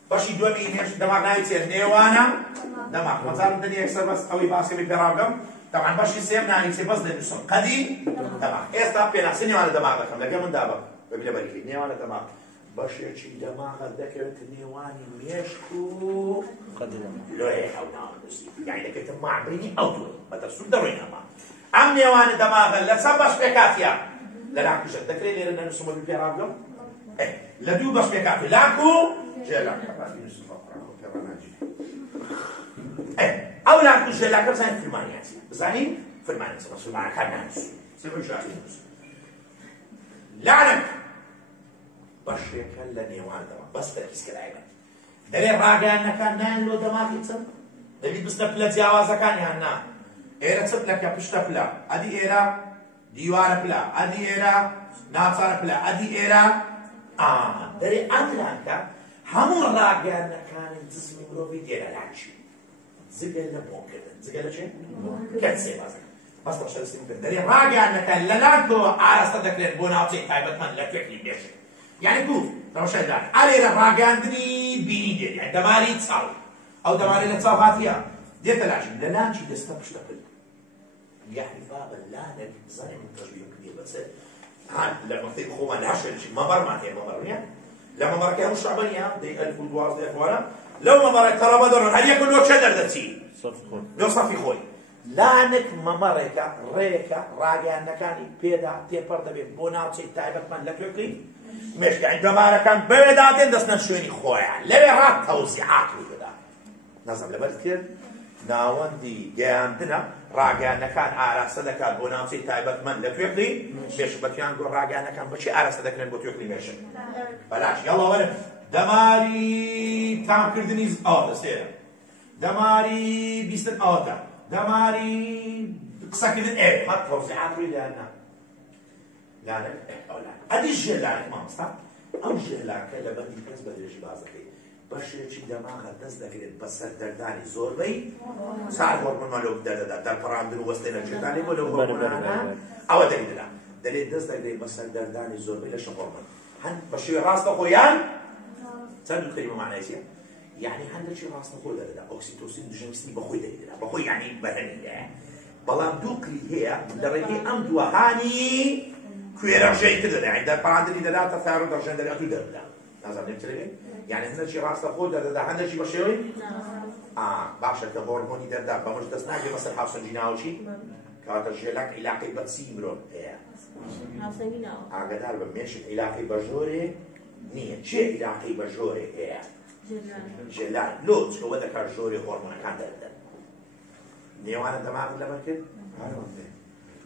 بەشی دووەمی هێش دەماغ نایچێت نێوانە دەماغ مەزارم دەنی یەکسەر بەس ئەوەی باسێمی پێڕاوگەم طبعا بەشی سێم نانیچێ بەس دەنووسم قەدی دەماغ ئێستا پێناسی نێوانە دەماغ دەکەم لەگە من دابە ببینە بەریکەی نێوانە دەماغ بەشێکی دەماغە دەکەوێت نێوانی مێشک و لۆیە ئەو ناوەندستی یعنی دەکەوێتە مابینی ئەو دووە بەدەسوود دەڕۆی نەما ئەم نێوانە دەماغە لە چەند بەش پێکاتیە لە لاکوژە دەکرێت لێرە نەنووسمە پێڕاوگەم لە دوو بەش پێکاتی لاک و ژێلاک ئەو لاک و ژێلاکە بزانین فرمانیاتی بزانین فرمانیاتی بەس فرمانەکان نانووسین سێبە ژاتی نووسین لعنەک بەشێکە لە نێوانەوە بەس تەرکیزکرایەکە دەرێ ڕاگەیانەکان نایەن لۆ دەماغی چەند دەبی بستە پلە جیاوازەکانیان نا ئێرە چ پلەکە پشتە پلە ئەدی ئێرە دیوارە پلە ئەدی ئێرە ناچارە پلە ئەدی ئێرە دەرێ ئەملاکە هەموو ڕاگەیانەکانی جسمی مرۆڤی دێرە لاچی جگە لە بۆکردن جگە لە چێ؟ کەت سێبازەکە بەس بەشەرسیم کرد دەرێ ڕاگەیانەکان لە لاکەوە ئاراستە دەکرێت بۆ ناوچەی تایبەتمەند لە توێکلی بێشێت یعنی دوو ڕەوشەدان ئەلێرە ڕاگەاندنی بینی دێت یعنی دەماری چاو ئەو دەمارێ لە چاو هاتیە دێتە لاشی لە لاچی دەستە پشتە پل یعنی بابە لانێک بزانێ من تەشبیه کردی بەسەر لە مەفتەی خۆمان لاشێکی مەمەڕمان هەیە مەمەڕ نییە لە مەمەڕەکەی هەموو شعبەنیە دەی ئەلف و دوازدە ئەخوانە لەو مەمەڕێک تەڕەبە دەڕۆن هەر یەک لۆ چە دەردەچی لۆ سەفی خۆی لانێک مەمەڕێکە ڕێیەکە ڕاگەیانەکانی پێدا تێپەڕ دەبێت بۆ ناوچەی تایبەتمەند لە توێکلی مێشکانی دەمارەکان بەوێدا دێن دەستنە شوێنی خۆیان لەوێ ڕات تەوزیعات وجودا نەزم لەبەر کرد ناوەندی گەیاندنە ڕاگەیانەکان ئاراستە دەکات بۆ ناوچەی تایبەتمەند لە توێکلی مێش بەتویان گۆ ڕاگەیانەکان بەچی ئاراستە دەکرێن بۆ توێکلی مێشن بەلاش یاڵا وەرن دەماری تامکردنی ئاو دەستێرە دەماری بیستن ئاوەکە دەماری قسەکردن ئێوێ هەر تەوزیعات ڕووی دایانە لانە ئەدی ژێلانێک مامۆستا ئەو ژێلاکە لە بەندی کەس بە درێژی بازەکەی بەشێکی دەماغە دەست دەکرێت بە سەردەردانی زۆربەی چار هۆرمۆنمان لەو دەردەدا دەرپەڕاندن و وەستێنە جێدانی بۆ لەو هۆرمۆنانە ئەوە دەریدەدا دەرێت دەست دەکرێت بە سەردەردانی زۆربەی لە شەهۆرمۆن هەن بە شێوەی ڕاستە خۆیان چەند دوو کەلیمە معنای چییە؟ یعنی هەندێکی ڕاستە خۆ دەرەدا ئۆکسیتۆسین دژەویستی بەخۆی دەریدەدا بەخۆی یعنی بەرهەنیدایە بەڵام دوو کلی هەیە لە ڕێگەی ئەم دووەهانی کوێرەژەی کردن یعنی دەرپەڕاندنی دەداتە تار و دەڕژێن دەرێت و دەردا نازانم چێت یعنی هەندێکی ڕاستە خۆ دەدەدا هەندێکی بە شێوەی باشە کە هۆرمۆنی دەردا بەمەش دەست ناگێ بەسەر هاوسەنگی ناوچی کەواتە ژێلاک عیلاقەی بەچی مرۆڤ هەیە ئاگادار بە مێشک عیلاقەی بەژۆرێ نییە چێ عیلاقەی بەژۆرێ هەیە ژێلان لۆچ ئەوە دەکات ژۆری هۆرمۆنەکان دەردەن نێوانە دەماغت لەبەر کرد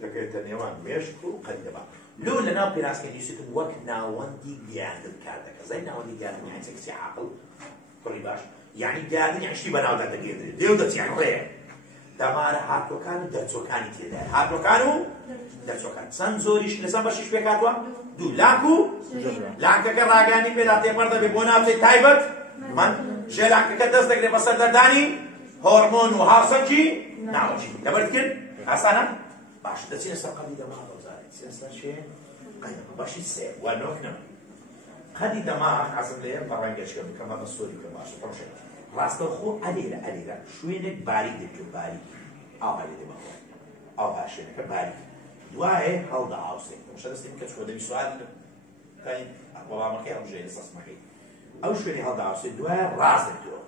دەکرێتە نێوان مێشک و قەدی دەبا لۆ لە ناو پێناسکەی نووسیتم وەک ناوەندی گیاندن کار دەکە زای ناوەندی گیاندن یعنی چەکسی عاقڵ کوڕی باش یعنی گیاندن یعنی شتی بەناودا دەگێدرێت دێو دەچی یعنی ڕێ دەمارە هاتووەکان و دەرچۆکانی تێدایە هاتووەکان و دەرچۆکان چەند زۆریش لەسەر بەشیش پێکاتوە دوو لاک و لاکەکە ڕاگەیانی پێدا تێپەڕ دەبێت بۆ ناوچەی تایبەت من ژێلاکەکە دەست دەگرێت بە سەردەردانی هۆرمۆن و هاوسەنگی ناوچی لەبەر کرد ئاسانە باش دەچینە سەر قەدی دەماغ بەزارێت سێستا شێ باشی سێ وەرنۆک نەما قەدی دەماغ حەزم لێ بە ڕەنگەشکەم کەمە بە سۆری کە باشە ڕۆژێت ڕاستەوخۆ ئەلێرە شوێنێک باریک دەکرد باریک ئاو هەلێ دەبەوە ئاو هاشێنەکە باریک دوایێ هەڵدا ئاوسێک شە دەستیم کە چۆ دەبی سوال کەین وەڵامەکەی ئەو ژێنە سەسمەکەی ئەو شوێنی هەڵدا ئاوسێک دوایە ڕاست دەکرێتەوە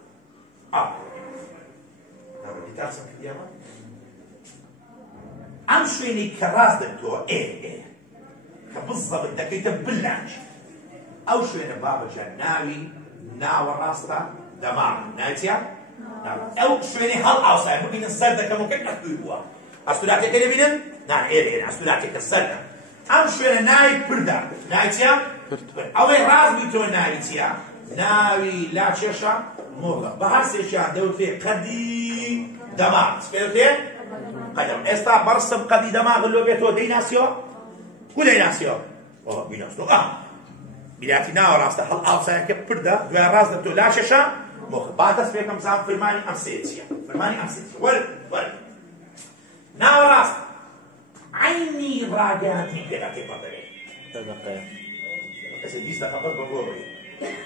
تاسم کردیامە ئەم شوێنی کە ڕاست دەکرێتەوە کە بزەبت دەکەیتە بلانج ئەو شوێنە بابەجان ناوی ناوە ڕاستە دەماغ ناچیا ئەو شوێنی هەڵ ئاوسای ببینن سەر دەکەم و کە نەکوی بووە ئەستوراتێکە لێبینن نان ئێرێن ئەستوراتێکە سەرە ئەم شوێنە ناوی پردا ناچیا ئەوەی ڕاست بیتۆ ناوی چیە ناوی لاچێشە مۆڵە بە هەر سێکیان دەوتێ قەدی دەماغ سپێوتێ قەدەم ئێستا بەرسم قەدی دەماغ لۆ بێتەوە دەیناسیەوە کو دەیناسیەوە بیناستەوە بیلاتی ناوە ڕاستە هەڵ ئاوسایەکە پردا دوای ڕاست دەبتۆ لاچێشە مخ بعد تسبيكم زام فرماني أمسيتيا فرماني أمسيتيا ورد ناوراس عيني راجعتي كده تبدأ دقيقة بس الجيس ده خبر بقوله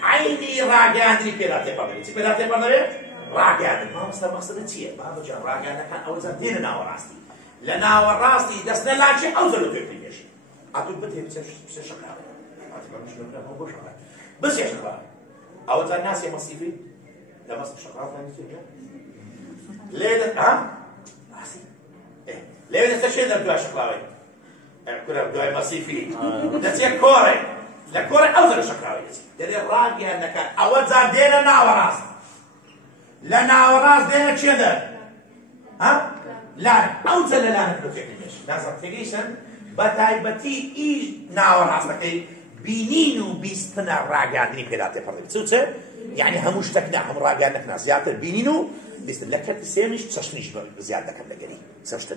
عيني راجعتي كده تبدأ تبدأ تبدأ راجعتي ما مقصد تشيء بعض جان راجعتي كان أول زين ناوراسي لناوراسي دسنا لا شيء أو زلوا تبدأ شيء أتوب بدي بس شغال أتوب مش نقدر هو شغال بس يا شغال أو زين الناس يمصيفي لا مصيف شغال ثاني شيء ليه ها ليه تستشهد الدواء شقراوي؟ كنا الدواء مصيفي. نسي كوري. لا كوري أوزر شقراوي. ترى راجع أنك أوزر دينا ناوراس. لا ناوراس دينا كذا. ها؟ لا أوزر لا نكتب مش. نازل تيجيشن بتاعي بتي إيه ناوراس لكي بينينو بيستنا راجع دني بيلاتي فرد. بتسوته يعني هموش تكنا هم راجع أنك ناس زيادة بينينو بيستن لك تسميش تشنيش بزيادة كم لجري. سشتن.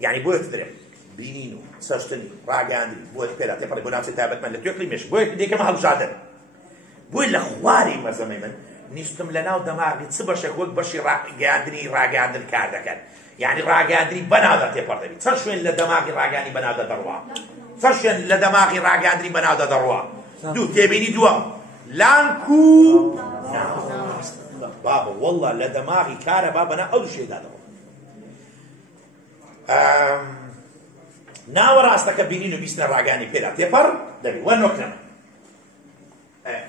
يعني بوي تدري بينينو ساشتني راجع عندي بوي كذا تفرق بنات تابت من لتيقلي مش بوي ديك ما هالجادر بوي الأخواري ما زمان نستم لنا ودماغ تصبر شكوك بشي راجع عند الكارده كان يعني راجع عندي بنادى تفرق بي تشوين لدماغي راجع عندي بنادى دروا تشوين لدماغي راجع عندي بنادى دروا دو تبيني دوا لانكو بابا والله لدماغي كاره بابا أنا أول شيء هذا ناور أستك بينينو بيسنا راجعني كذا تفر دبي وين نكمل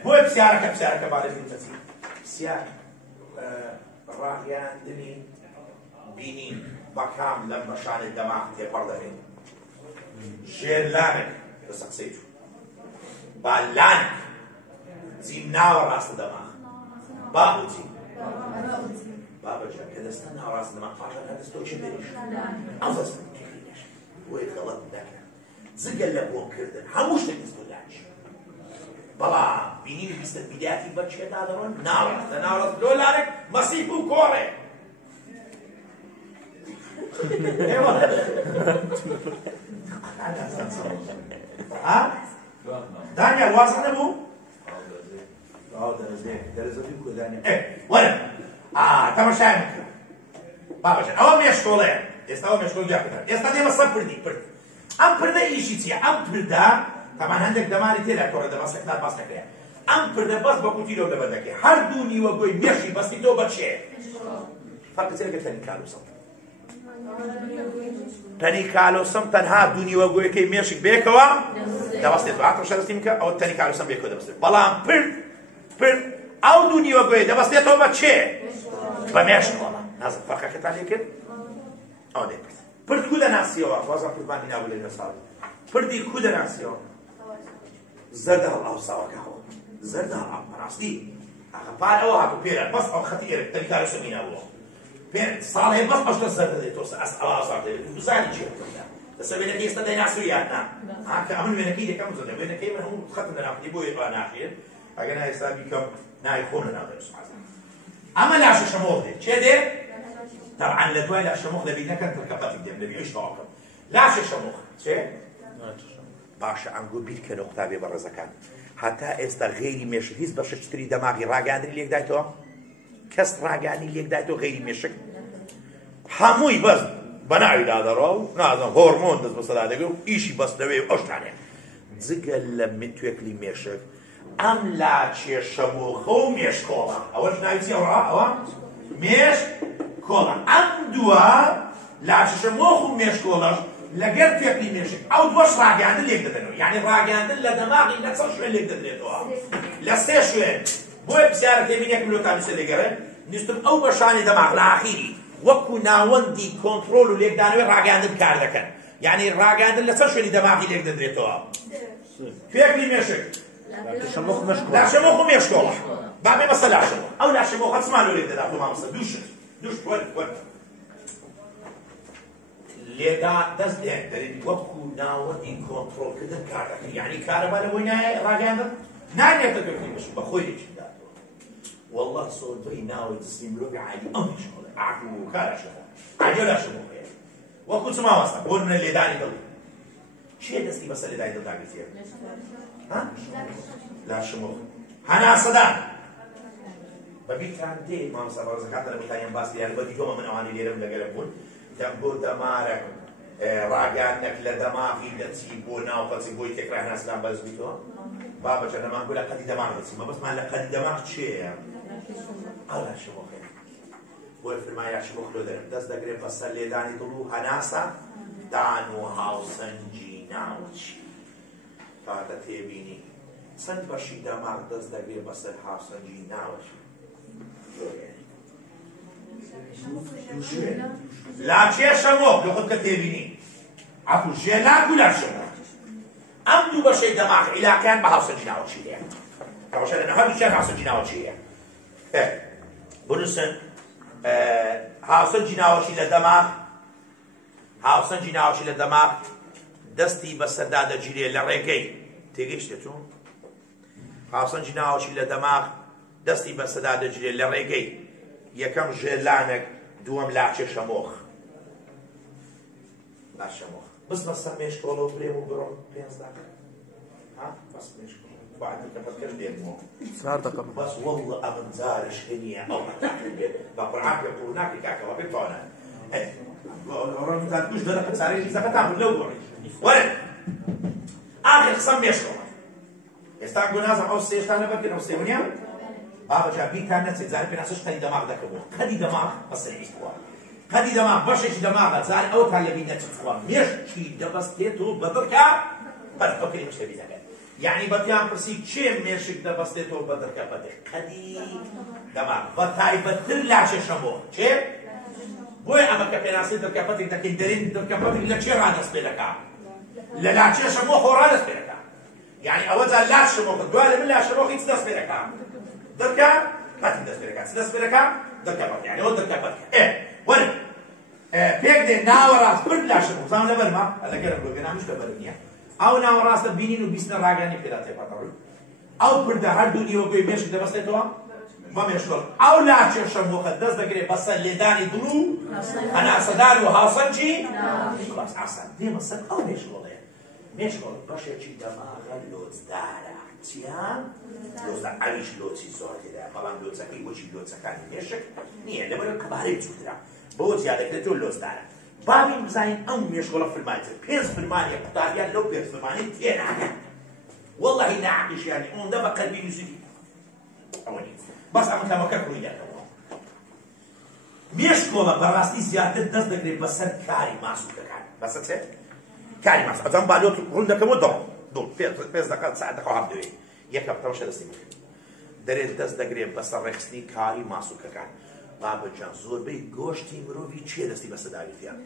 هو بسيارك بعد التسليم بسيار راجعندني بينين بكام لما شان الدماغ تفر دبي جيلانك بس أقصيته بالانك زين ناور أست الدماغ بابوتي بابا جاب كذا استنى راس الدماغ عشان هذا استوى شبيش أوزس وين غلط ذاك زقل لبون كردن هموش تكذبوا لانش بلا بيني بيست بداياتي بتشكل هذا نار لو لانك مصيبو كوري ها دانيال واصل نبو درزه بيكو دانيال ولا تمشي بابا جان أول ما يشتغل استوى مشغول جاكتر استدي مصب بردي أم بردا إيشي تيا أم بردا طبعا عندك دماري تيلا كورة ده بس كتار بس تكيا أم بردا بس بكوتي لو ده بدك هر دوني وقوي ماشي بس تدو بتشي فرق تيلا كتلني كالو سم تاني كالو سم تنها دوني وقوي كي ماشي بيكوا ده بس تدو عطر شرستي مكا أو تاني كالو سم بيكوا ده بس بلام برد أو دوني وقوي ده بس تدو بتشي بماشي والله نازل فرق كتالي كده أو ده برد كودا ناسيوا وازم قرباني نقول لنا صار بردي كودا ناسيوا زردها الله سواك هو زردها راسي أخبار أو هاتو بيرا بس أو خطير تريكارو سمينا هو بير صالح بس أشتغل زرد ده توس أسأل صار ده بزاف شيء بس بينك يستدعي ناسيوياتنا كأمن بينك يدي كم زود بينك من هو خطنا ناخذ يبوي يبقى ناخذ أجنا يسابي كم نايخون ناخذ سبحان أما لا شو شموه ده كده طبعا لدواء لا شموخ لبينا كانت ركبت الدم اللي بيعيش معاكم لا شموخ شيء باشا عنقول بيت كانوا اختابي برا زكان حتى استغيري مش هيز باش تشتري دماغي راجعني اللي دايتو كس راجعني اللي دايتو غيري مشك حموي بس بناوي هذا رو نازم هرمون بس هذا يقول إيشي بس دوي أشتاني زقل لما توكلي مشك أم لا شيء شموخ هو مش كولا أول شيء نايزي أو مش كولا أم دوا لا شموخ مش كولا لقيت يقلي مش أو دوش راجع عند اللي يقدر يعني راجع عند اللي دماغي لا تصل شو اللي يقدر يتوه لا سيشوين بوي بسيارة تبين يكملوا تامس اللي جرى نستم أو بشاني دماغ الأخيري وكنا وندي كنترول اللي يقدر راجع عند الكار ذكر يعني راجع عند اللي تصل شو اللي دماغي اللي يقدر يتوه في يقلي مش لا شموخ مش لا شموخ مش كولا بعمل مثلا شموخ أو لا شموخ اسمع له اللي يقدر ما مثلا دوش ورد لذا دزدك درين وكو ناودي كنترول كده كارك يعني كاربا لو وين راجع ناني تدركني مش بخويك والله صوت بي ناود السيملوك عادي امش اعكو كارش عجله شو وكو سما مثلا قول من اللي داني دل شيء دستي بس اللي دايدو داغي فيه ها لا شموخ انا صدام بەبییران دێ مامۆستا بەڕێزەکانتە لە بەتانیان باس دییان بەدی تۆمە من ئەوانی لێرەم لەگەرە بوون دەمگۆ دەمارە ڕاگەانێک لە دەماغی دەچی بۆ ناو قەچی بۆی تێکرا هەناسلام بەرز بیتەوە بابەجە لەمان بۆ لە قەدی دەماغ دەچی مەبەستمان لە قەدی دەماغ چێیە؟ ئەو لاشەمۆخێ بۆی فەرمای لاشەمۆخ لۆ دەرم دەست دەگرێت بەسەر لێدانی دڵ و هەناسە دان و هاوسەنجی ناوچی کاتە تێبینی چەند بەشی دەماغ دەست دەگرێت بەسەر هاوسەنجی ناوچی لاچێ شەمۆک لە خۆت کە تێبینی عەفو ژێلاک و لاشەمۆک ئەم دوو بەشەی دەماغ عیلاقیان بە هاوسەنجی ناوچی هەیە کە بەشە لە هەردووکیان هاوسەنجی ناوچی هەیە بنووسن هاوسەنجی ناوچی لە دەماغ هاوسەنجی ناوچی لە دەماغ دەستی بەسەردا دەگیرێت لە ڕێگەی تێگەیشتێتون هاوسەنجی ناوچی لە دەماغ دەستی بەسەردا دەگیرێت لە ڕێگەی یەکەم ژێلانێک دووەم لاچێ شەمۆخ لاشەمۆخ بس بەسەر مێشکۆڵە و برێم و بڕۆم پێنج داکە بەس مێشکۆڵە بعد كم ديمو صار دقم بس والله أمن زارش هنية أو متاكد بقرعك يقولونك كاكا وبيطونا ورا متاكوش درك ساري إذا كتعمل لو ولا آخر قسم يشكر يستعجل ناس أو سيستانه بكر أو سيونيا بابا جابي كان ناس زاري بناسش خدي دماغ ذاك هو خدي دماغ بس الإسبوع خدي دماغ بشش دماغ زاري أو كان يبي نتفقوا مش شيء دبس كيتو بدركا بس فكري مش تبي ذاك يعني بتيان برسي چه مشك دبستو بدركا بدر خدي دماغ بتاي بتر لاچه شمو چه بوي اما كبناسي دركا بدر تكندرين دركا بدر لا چه رادس بلكا لا لاچه شمو خورادس بلكا يعني اوزا لاچ شمو دوال من لا شمو خيت دس بلكا دركا بدر دس بلكا دس بلكا دركا بدر يعني هو دركا بدر ولا بيك دي ناوراس برد لا شمو زام لبرما الا كده بلغنا مش كبرنيا او ناوراس بینین و بیستن راگانی پیدا تپاتڕ او پرده هر دوو نیوەگوی مێشک دەبەستێتەوە بە مێشکۆڵ او لاچێ شەمۆخە دەست دەگرێت بەسەر لێدانی دڵ و هەناسەدار و هاوسەنجی باس ئاسان دێمە سەر ئەو مێشکۆڵەیە مێشکۆڵ بەشێکی دەماغە لۆچدارە چیان لۆچدار ئەویش لۆچی زۆر تێدایە بەڵام لۆچەکەی وەچی لۆچەکانی مێشک نییە لەبەرەوەی کەبارەی جووترا بۆ زیادەکرێتەوە لۆچدارە بابی بزانین ئەو مێشکۆڵە فرمانتر پێنج فرمانی قوتابیان لەو پێنج فرمانی تێناکەن وەڵڵاهی ناعەقیشیانی ئەوەندە بە قەلبی نووسیدی ئەوە نیت بەس ئەمە تەمەکە ڕوویداتەوە مێشکۆڵە بەڕاستی زیاتر دەست دەگرێت بەسەر کاری ماسوولەکان بەسەر چێ کاری ماسوول ئەجام بالۆت ڕوون دەکەمەوە دڵ پێنج دەقە ساعت دەقە هەم دەوێت یەکەم تەمەشە دەستی بکەن دەرێت دەست دەگرێت بەسەر ڕێخستنی کاری ماسوولەکان بابەجان زۆربەی گۆشتی مرۆڤی چیە دەستی بەسەداویتیان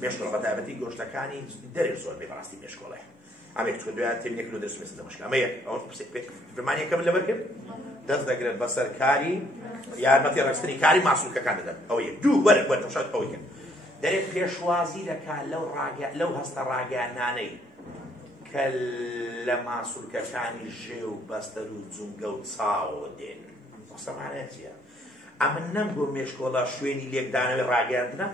مێشکۆڵە بەتایبەتی گۆشتەکانی دەرێت زۆربەی بەڕاستی مێشکۆڵەیە ئەمێک چکە دوایان تێبینێک لۆ دەرسمێسە دەمەشکە ئەمە یەک ئەوە فرمانیەکەم لەبەر کرد دەست دەگرێت بەسەر کاری یارمەتی ڕێکخستنی کاری ماسوولەکان دەدەن ئەوە یەک دوو وەرە تەماشات ئەوە یەک دەرێت پێشوازی دەکات لەو هەستە ڕاگەیانانەی کە لە ماسوولکەکانی ژێ و بەستەر و جونگە و چاوە دێن قسەمانە چییە ئەمن نەمگۆ مێشکۆڵە شوێنی لێکدانەوەی ڕاگەاندنە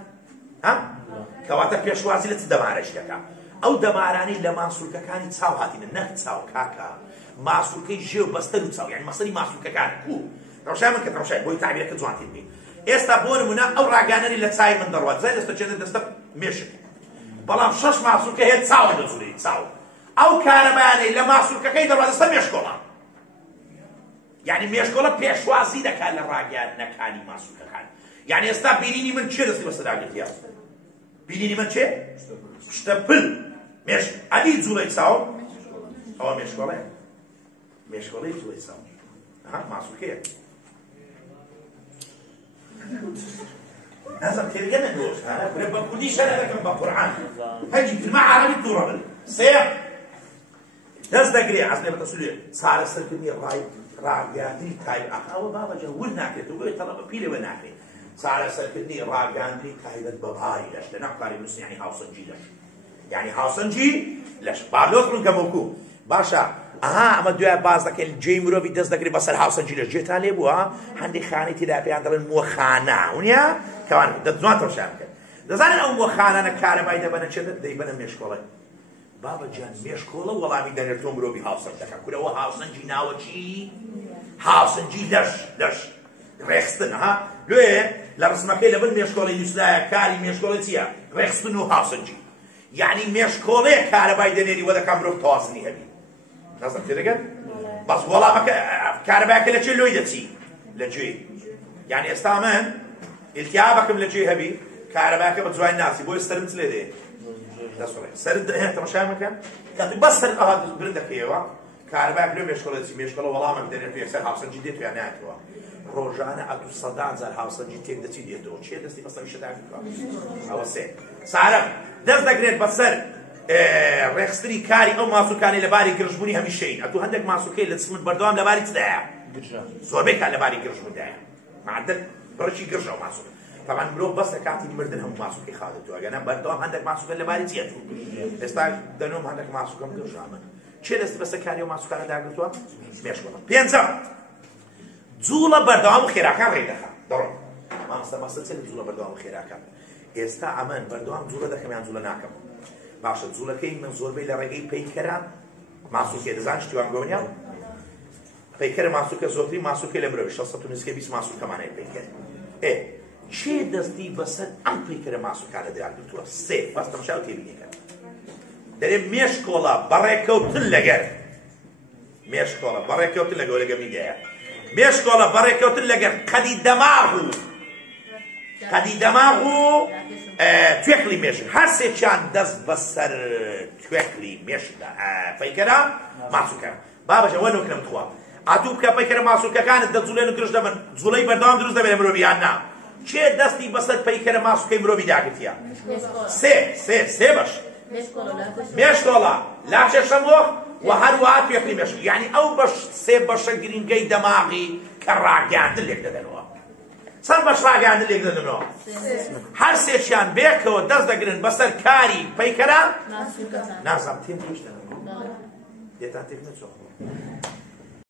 کەواتە پێشوازی لە چ دەمارەش دەکات ئەو دەمارانەی لە ماسوولکەکانی چاو هاتینە نەک چاو کاکە ماسوولکەی ژێ و بەستەر و چاو یعنی مەسەری ماسوولکەکان کوو ڕەوشای من کە ڕەوشای بۆی تعبیرەکە جوانتر بێت ئێستا بۆ نمونە ئەو ڕاگەانەی لە چای من دەڕوات زای دەستە چێتە دەستە مێشک بەڵام شەش ماسوولکە هەیە چاوە دەجوڵێ چاو ئەو کارەبایانەی لە ماسوولکەکەی دەڕوات دەستە مێشکۆڵە يعني مێشکۆڵە پێشوازی دەکات لە ڕاگەاندنەکانی ماسوولەکان يعني ئێستا بینینی من چێ دەستی بەسەداگرتیە بینینی من چێ شتە پل مێش ئەدی جوڵەی چاو ئەوە مێشکۆڵەیە مێشکۆڵەی جوڵەی چاو ماسوولکەیە نازم تێرگە نەدۆش بە کوردی شەرە دەکەم بە قورعان هەجی کلمە عەرەبی تووڕە بن سێ دەست دەگرێ عەز لێ بەتەسوولێ چارەسەرکردنی ڕاگەاندنی تایبەت ئەوە بابەجە ون ناکرێت و بۆی تەڵەبە پیرەوە ناکرێت چارەسەرکردنی ڕاگەاندنی تایبەت بە باری لەش لەناو کاری نووسین یعنی هاوسەنجی لەش یعنی هاوسەنجی لەش بالۆت ڕوون کەمەوەکو باشە ئەمە دوای باز دەکەین جێی مرۆڤی دەست دەگرێت بەسەر هاوسەنجی لەش جێتان لێ بووە هەندێک خانەی تێدا پێیان دەڵێن مۆخانە ونیە کەوان دەتوان تەماشا بکەن دەزانن ئەو مۆخانانە کارەبای دەبەنە چێ دەیبەنە مێشکۆڵە بابا جان مێشکۆڵە وەڵامی دەنێتەوە مرۆڤی هاوسەنج دەکات کورەوە هاوسەنجی ناوە چی هاوسەنجی لەش ڕێخستن ها لێ لە ڕسمەکەی لە بن مێشکۆڵی نووسدایە کاری مێشکۆڵی چییە ڕێخستن و هاوسەنجی یعنی مێشکۆڵەیە کارەبای دەنێری وە دەکەم مرۆڤ تەوازنی هەبی نەزم تێدەگەن بەس وەڵامەکە کارەبایەکە لەکوێ لۆی دەچی لەگوێ یعنی ئێستا من ئیلتیابەکەم لەگوێ هەبی کارەبایەکە بە جوای ناسی بۆی سەرم چ لێ دێ سەرت تەماشای مەکەن کاتێک بەس سەر ئەها برن دەکەیەوە کارەبایەک لێ مێشکۆڵە چی مێشکۆڵە وەڵامێک دەنێت پێ سەر هاوسەنجی دێت یان ناتەوە ڕۆژانە ئەدوو سەدان جار هاوسەنجی تێک دەچی دێتەوە چێ دەستی بەسەر شەدا بکات ئەوە سێ سارەم دەست دەگرێت بەسەر ڕێخستنی کاری ئەو ماسوولکانی لەباری گرژبوونی هەمیشەی ئەدوو هەندێک ماسوولکەی لە چمت بەردەوام لەباری چدایە زۆربەی کات لەباری گرژبووندایە معدل بڕشی گرژە و ماسوول طبعا مرۆڤ بەسە کاتی مردن هەموو ماسوولکەی خادەتەوە ئەگەنە بەردەوام هەندێک ماسوولکە لەباری چیەتوو ئێستا دەنۆم هەندێک ماسوولکەم گرژامن چێ دەستی بەسەر کاری ئەو ماسوولکانە داگرتووە مێشکۆڵە پێنجەم جوڵە بەردەوام و خێراکان ڕێدەخات دەڕۆ مامۆستا مەسەل چێ جوڵە بەردەوام و خێراکان ئێستا ئەمن بەردەوام جوڵە دەکەم یان جوڵە ناکەم باشە جوڵەکەی من زۆربەی لە ڕێگەی پەیکەرە ماسوولکێ دەزان شتیوان گۆنیا پەیکەرە ماسوولکە زۆرتری ماسوولکەی لە مرۆڤی 620 ماسوولکەمانەیە پەیکەر چێ دەستی بەسەر ئەم پەیکەرە ماسوولکانە داگرتووە سێ بەس تەماشا و تێبینیەکە دەرێ مێشکۆڵە بەڕێکەوتن لەگەر مێشکۆڵە بەڕێکەوتن لەگەڵ لەگە میدیایە مێشکۆڵە بەڕێکەوتن لەگەر قەدی دەماغ و توێکلی مێشک هەر سێکیان دەست بەسەر توێکلی مێشکدا پەیکەرە ماسوولکە بابەشە وە نۆکرم تخوا ئاتوو بکە پەیکەرە ماسوولکەکانت دەجوڵێن و گرژ دەبن جوڵەی بەردەوام دروست دەبێت لە مرۆڤیان نا چێ دەستی بەسەر پەیکەرە ماسوولکەی مرۆڤی داگرتیە سێ بەش مێشکۆڵە لاچە شەمۆخ و هەروەها توێکلی مێشک یعنی ئەو بەش سێ بەشە گرنگەی دەماغی کە ڕاگەاندن لێک دەدەنەوە چەند بەش ڕاگەاندن لێک دەدەنەوە هەر سێکیان بێکەوە دەست دەگرن بەسەر کاری پەیکەرە نازانم تێم ڕۆژ دەنەوە دێتان تێک نەچۆ